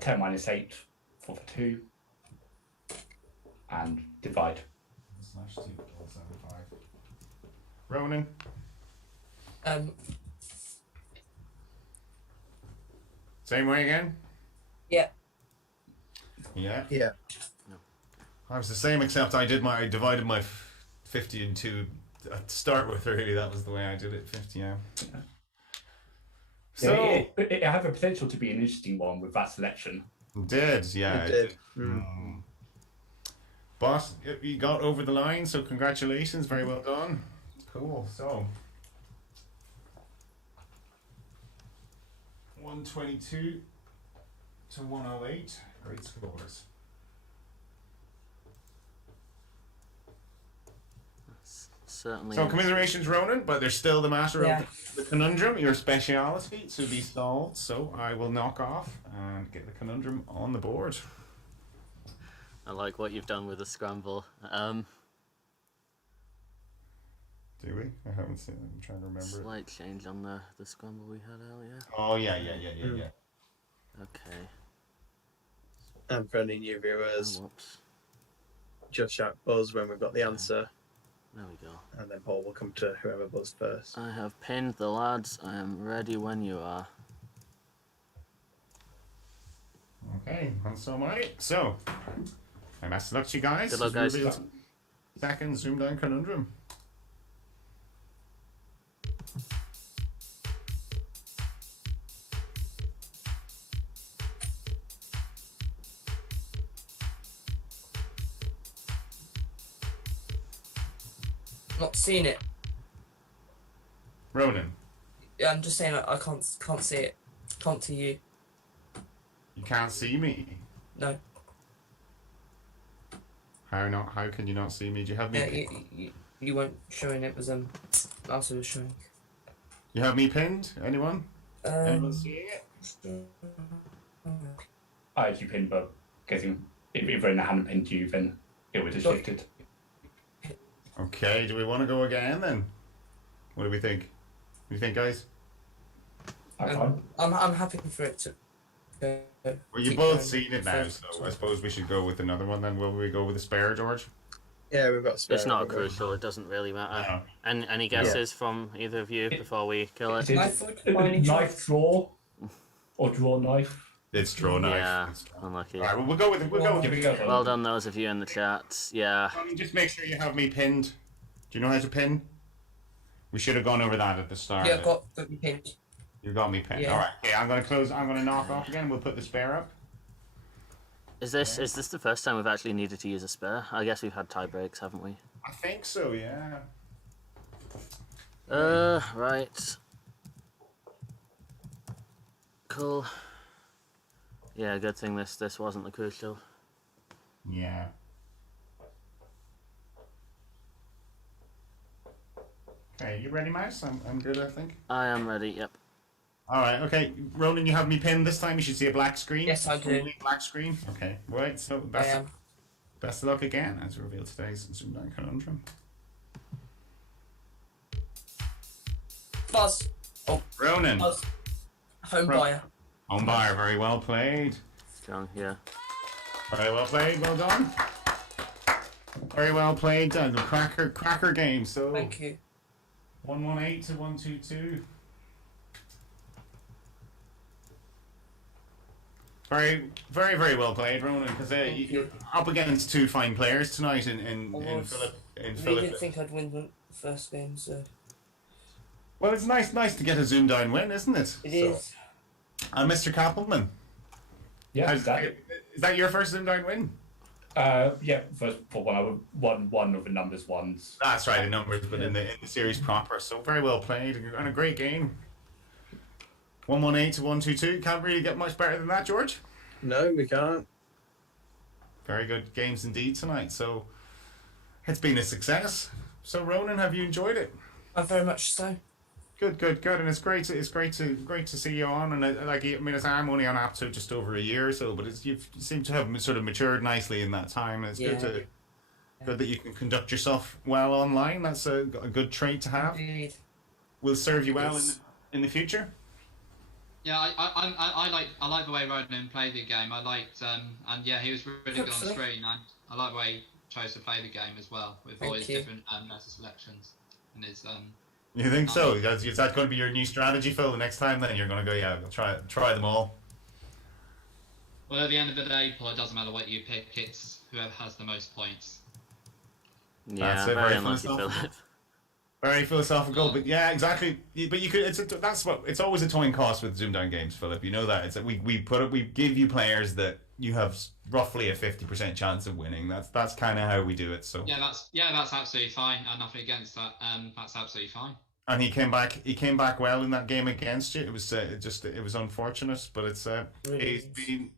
10 minus 8 for 2. And divide. Slash 2, 175. Ronan. Same way again? Yeah. Yeah. Yeah. I was the same, except I divided my 50 in 2 to start with, really. That was the way I did it, 50, yeah. So, it had the potential to be an interesting one with that selection. it did. Did. But you got over the line, so congratulations. Very well done. Cool. So, 122 to 108. Great scores. Certainly. So commiserations, Ronan, but there's still the matter Yeah. of the conundrum, your speciality, to be solved. So I will knock off and get the conundrum on the board. I like what you've done with the scramble. Do we? I haven't seen it. I'm trying to remember. Slight change on the scramble we had earlier. Oh, yeah. Okay. And for any new viewers, Oh, whoops. just shout buzz when we've got the answer, There we go. and then Paul will come to whoever buzzed first. I have pinned the lads. I am ready when you are. Okay, and so am I. So, my best of luck to you guys. Good luck, As guys. we reveal Second ZoomDown conundrum. not seeing it. Ronan, Yeah, I'm just saying I can't see it. Can't see you. you can't see me. No. How not? How can you not see me? Do you have me? Yeah, you weren't showing it. Was also was showing. You have me pinned? Anyone? Anyone seeing it? I had you pinned, but guessing if Ronan hadn't pinned you, then it would have shifted. Okay, do we want to go again then? What do we think? What do you think, guys? I'm happy for it to go. Well, you've both seen it now, so I suppose we should go with another one then. Will we go with a spare, George? Yeah, we've got a spare. It's not crucial. It doesn't really matter. No. Any guesses from either of you before we kill it? Knife draw or draw knife? It's draw knife. Yeah, unlucky. All right, well, we'll go with it. We'll go with it. Well done, those of you in the chat. Yeah. Just make sure you have me pinned. Do you know how to pin? We should have gone over that at the start. Yeah, got me pinned. You got me pinned. Yeah. All right. Okay, I'm gonna close. I'm gonna knock off again. We'll put the spare up. Is this the first time we've actually needed to use a spare? I guess we've had tie breaks, haven't we? I think so. Yeah. Right. Cool. Yeah, good thing this wasn't the crucial. Yeah. Okay, you ready, Mouse? I'm good, I think. I am ready. Yep. All right. Okay, Ronan, you have me pinned this time. You should see a black screen. Yes, I do. Only black screen. Okay. Right. So best of luck again as we reveal today's ZoomDown conundrum. Buzz. Oh, Ronan. Buzz. Home buyer. Home buyer. Very well played. Strong. Yeah. Very well played. Well done. Very well played. Done. The cracker game. So. Thank you. 118 to 122. Very well played, Ronan. Because you're up against two fine players tonight in Philip. I didn't think I'd win the first game, so. Well, it's nice to get a ZoomDown win, isn't it? It is. And Mr. Cappleman. Yeah, Is that your first ZoomDown win? Yeah, first for one of the numbers ones. That's right, the numbers, but in the series proper. So very well played and a great game. 118 to 122. Can't really get much better than that, George. No, we can't. Very good games indeed tonight. So it's been a success. So Ronan, have you enjoyed it? Very much so. Good, and it's great to see you on. And I'm only on Apto just over a year or so, but you seem to have sort of matured nicely in that time. And it's good that you can conduct yourself well online. That's a good trait to have. Indeed. Will serve you well in the future. Yeah, I like the way Ronan played the game. I liked and yeah, he was really good on screen, and I like the way he chose to play the game as well with all his different meta selections and his You think so? Is that going to be your new strategy, Phil? The next time, then you're going to go, try them all. Well, at the end of the day, Paul, it doesn't matter what you pick. It's whoever has the most points. Yeah, That's it, very very unlucky, philosophical. Philip. Very philosophical, but yeah, exactly. But you could. It's always a toying cost with ZoomDown games, Philip. You know that. It's we give you players that you have roughly a 50% chance of winning. That's kind of how we do it. So that's absolutely fine. And nothing against that. That's absolutely fine. And he came back well in that game against you. It was it was unfortunate, but it's he's been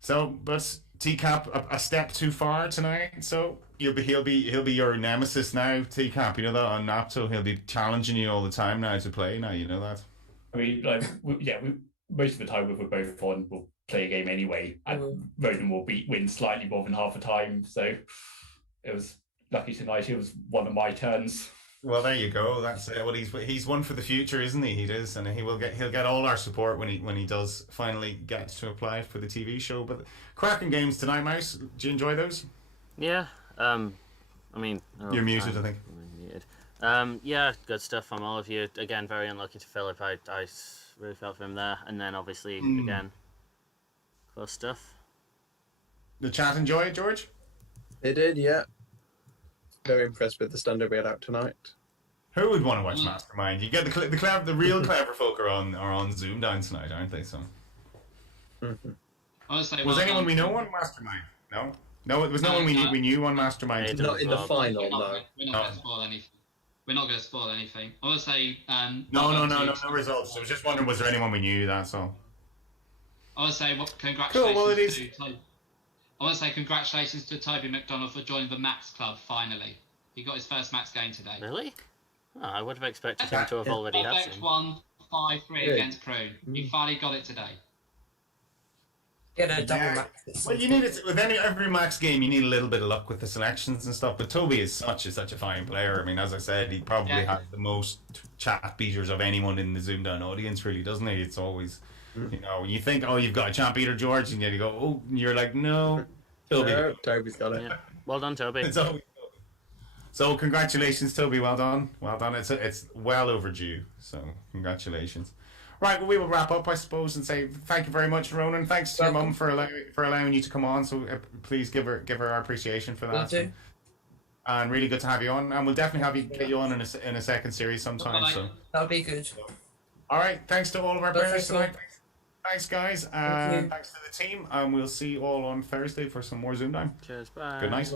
so. But T-Cap a step too far tonight, so he'll be your nemesis now, T-Cap. You know that on Napto, he'll be challenging you all the time now to play. Now you know that. I mean, most of the time we're both on, we'll play a game anyway, and Ronan will win slightly more than half the time. So it was lucky tonight. It was one of my turns. Well, there you go. That's what he's one for the future, isn't he? He is, and he'll get all our support when he does finally get to apply for the TV show. But cracking games tonight, Mouse. Did you enjoy those? Yeah. I mean, you're muted, I think. Yeah, good stuff from all of you. Again, very unlucky to Philip. I really felt for him there, and then obviously again, close stuff. The chat enjoy it, George? They did, yeah. Very impressed with the standard we had out tonight. Who would want to watch Mastermind? You get the real clever folk are on ZoomDown tonight, aren't they? So. Honestly, was anyone we know on Mastermind? No. No, it was no one we knew on Mastermind. Not in the final, We're not, no. we're not going to spoil anything. We're not going to spoil anything. I want to say. No results. I was just wondering, was there anyone we knew? That's all. I want to say congratulations. Cool, well, it is. I want to say congratulations to Toby McDonald for joining the Max Club. Finally, he got his first Max game today. Really? Oh, I would have expected him to have already had some. Won 5-3 against Crew. He finally got it today. Get a double max. Well, you need it with every Max game. You need a little bit of luck with the selections and stuff. But Toby is such a fine player. I mean, as I said, he probably has the most chat beaters of anyone in the ZoomDown audience. Really, doesn't he? It's always, you know, you think, oh, you've got a chat beater, George, and then you go, oh, and you're like, no, Toby. No, Toby's got it. Yeah. Well done, Toby. It's always Toby. So congratulations, Toby. Well done. Well done. It's well overdue. So congratulations. Right, well, we will wrap up, I suppose, and say thank you very much, Ronan. Thanks to your mum for allowing you to come on. So please give her our appreciation for that. Will do. And really good to have you on. And we'll definitely get you on in a second series sometime. So that'll be good. all right, thanks to all of our players tonight. Thanks, guys, and thanks to the team. And we'll see you all on Thursday for some more ZoomDown. Cheers, bye. Good night.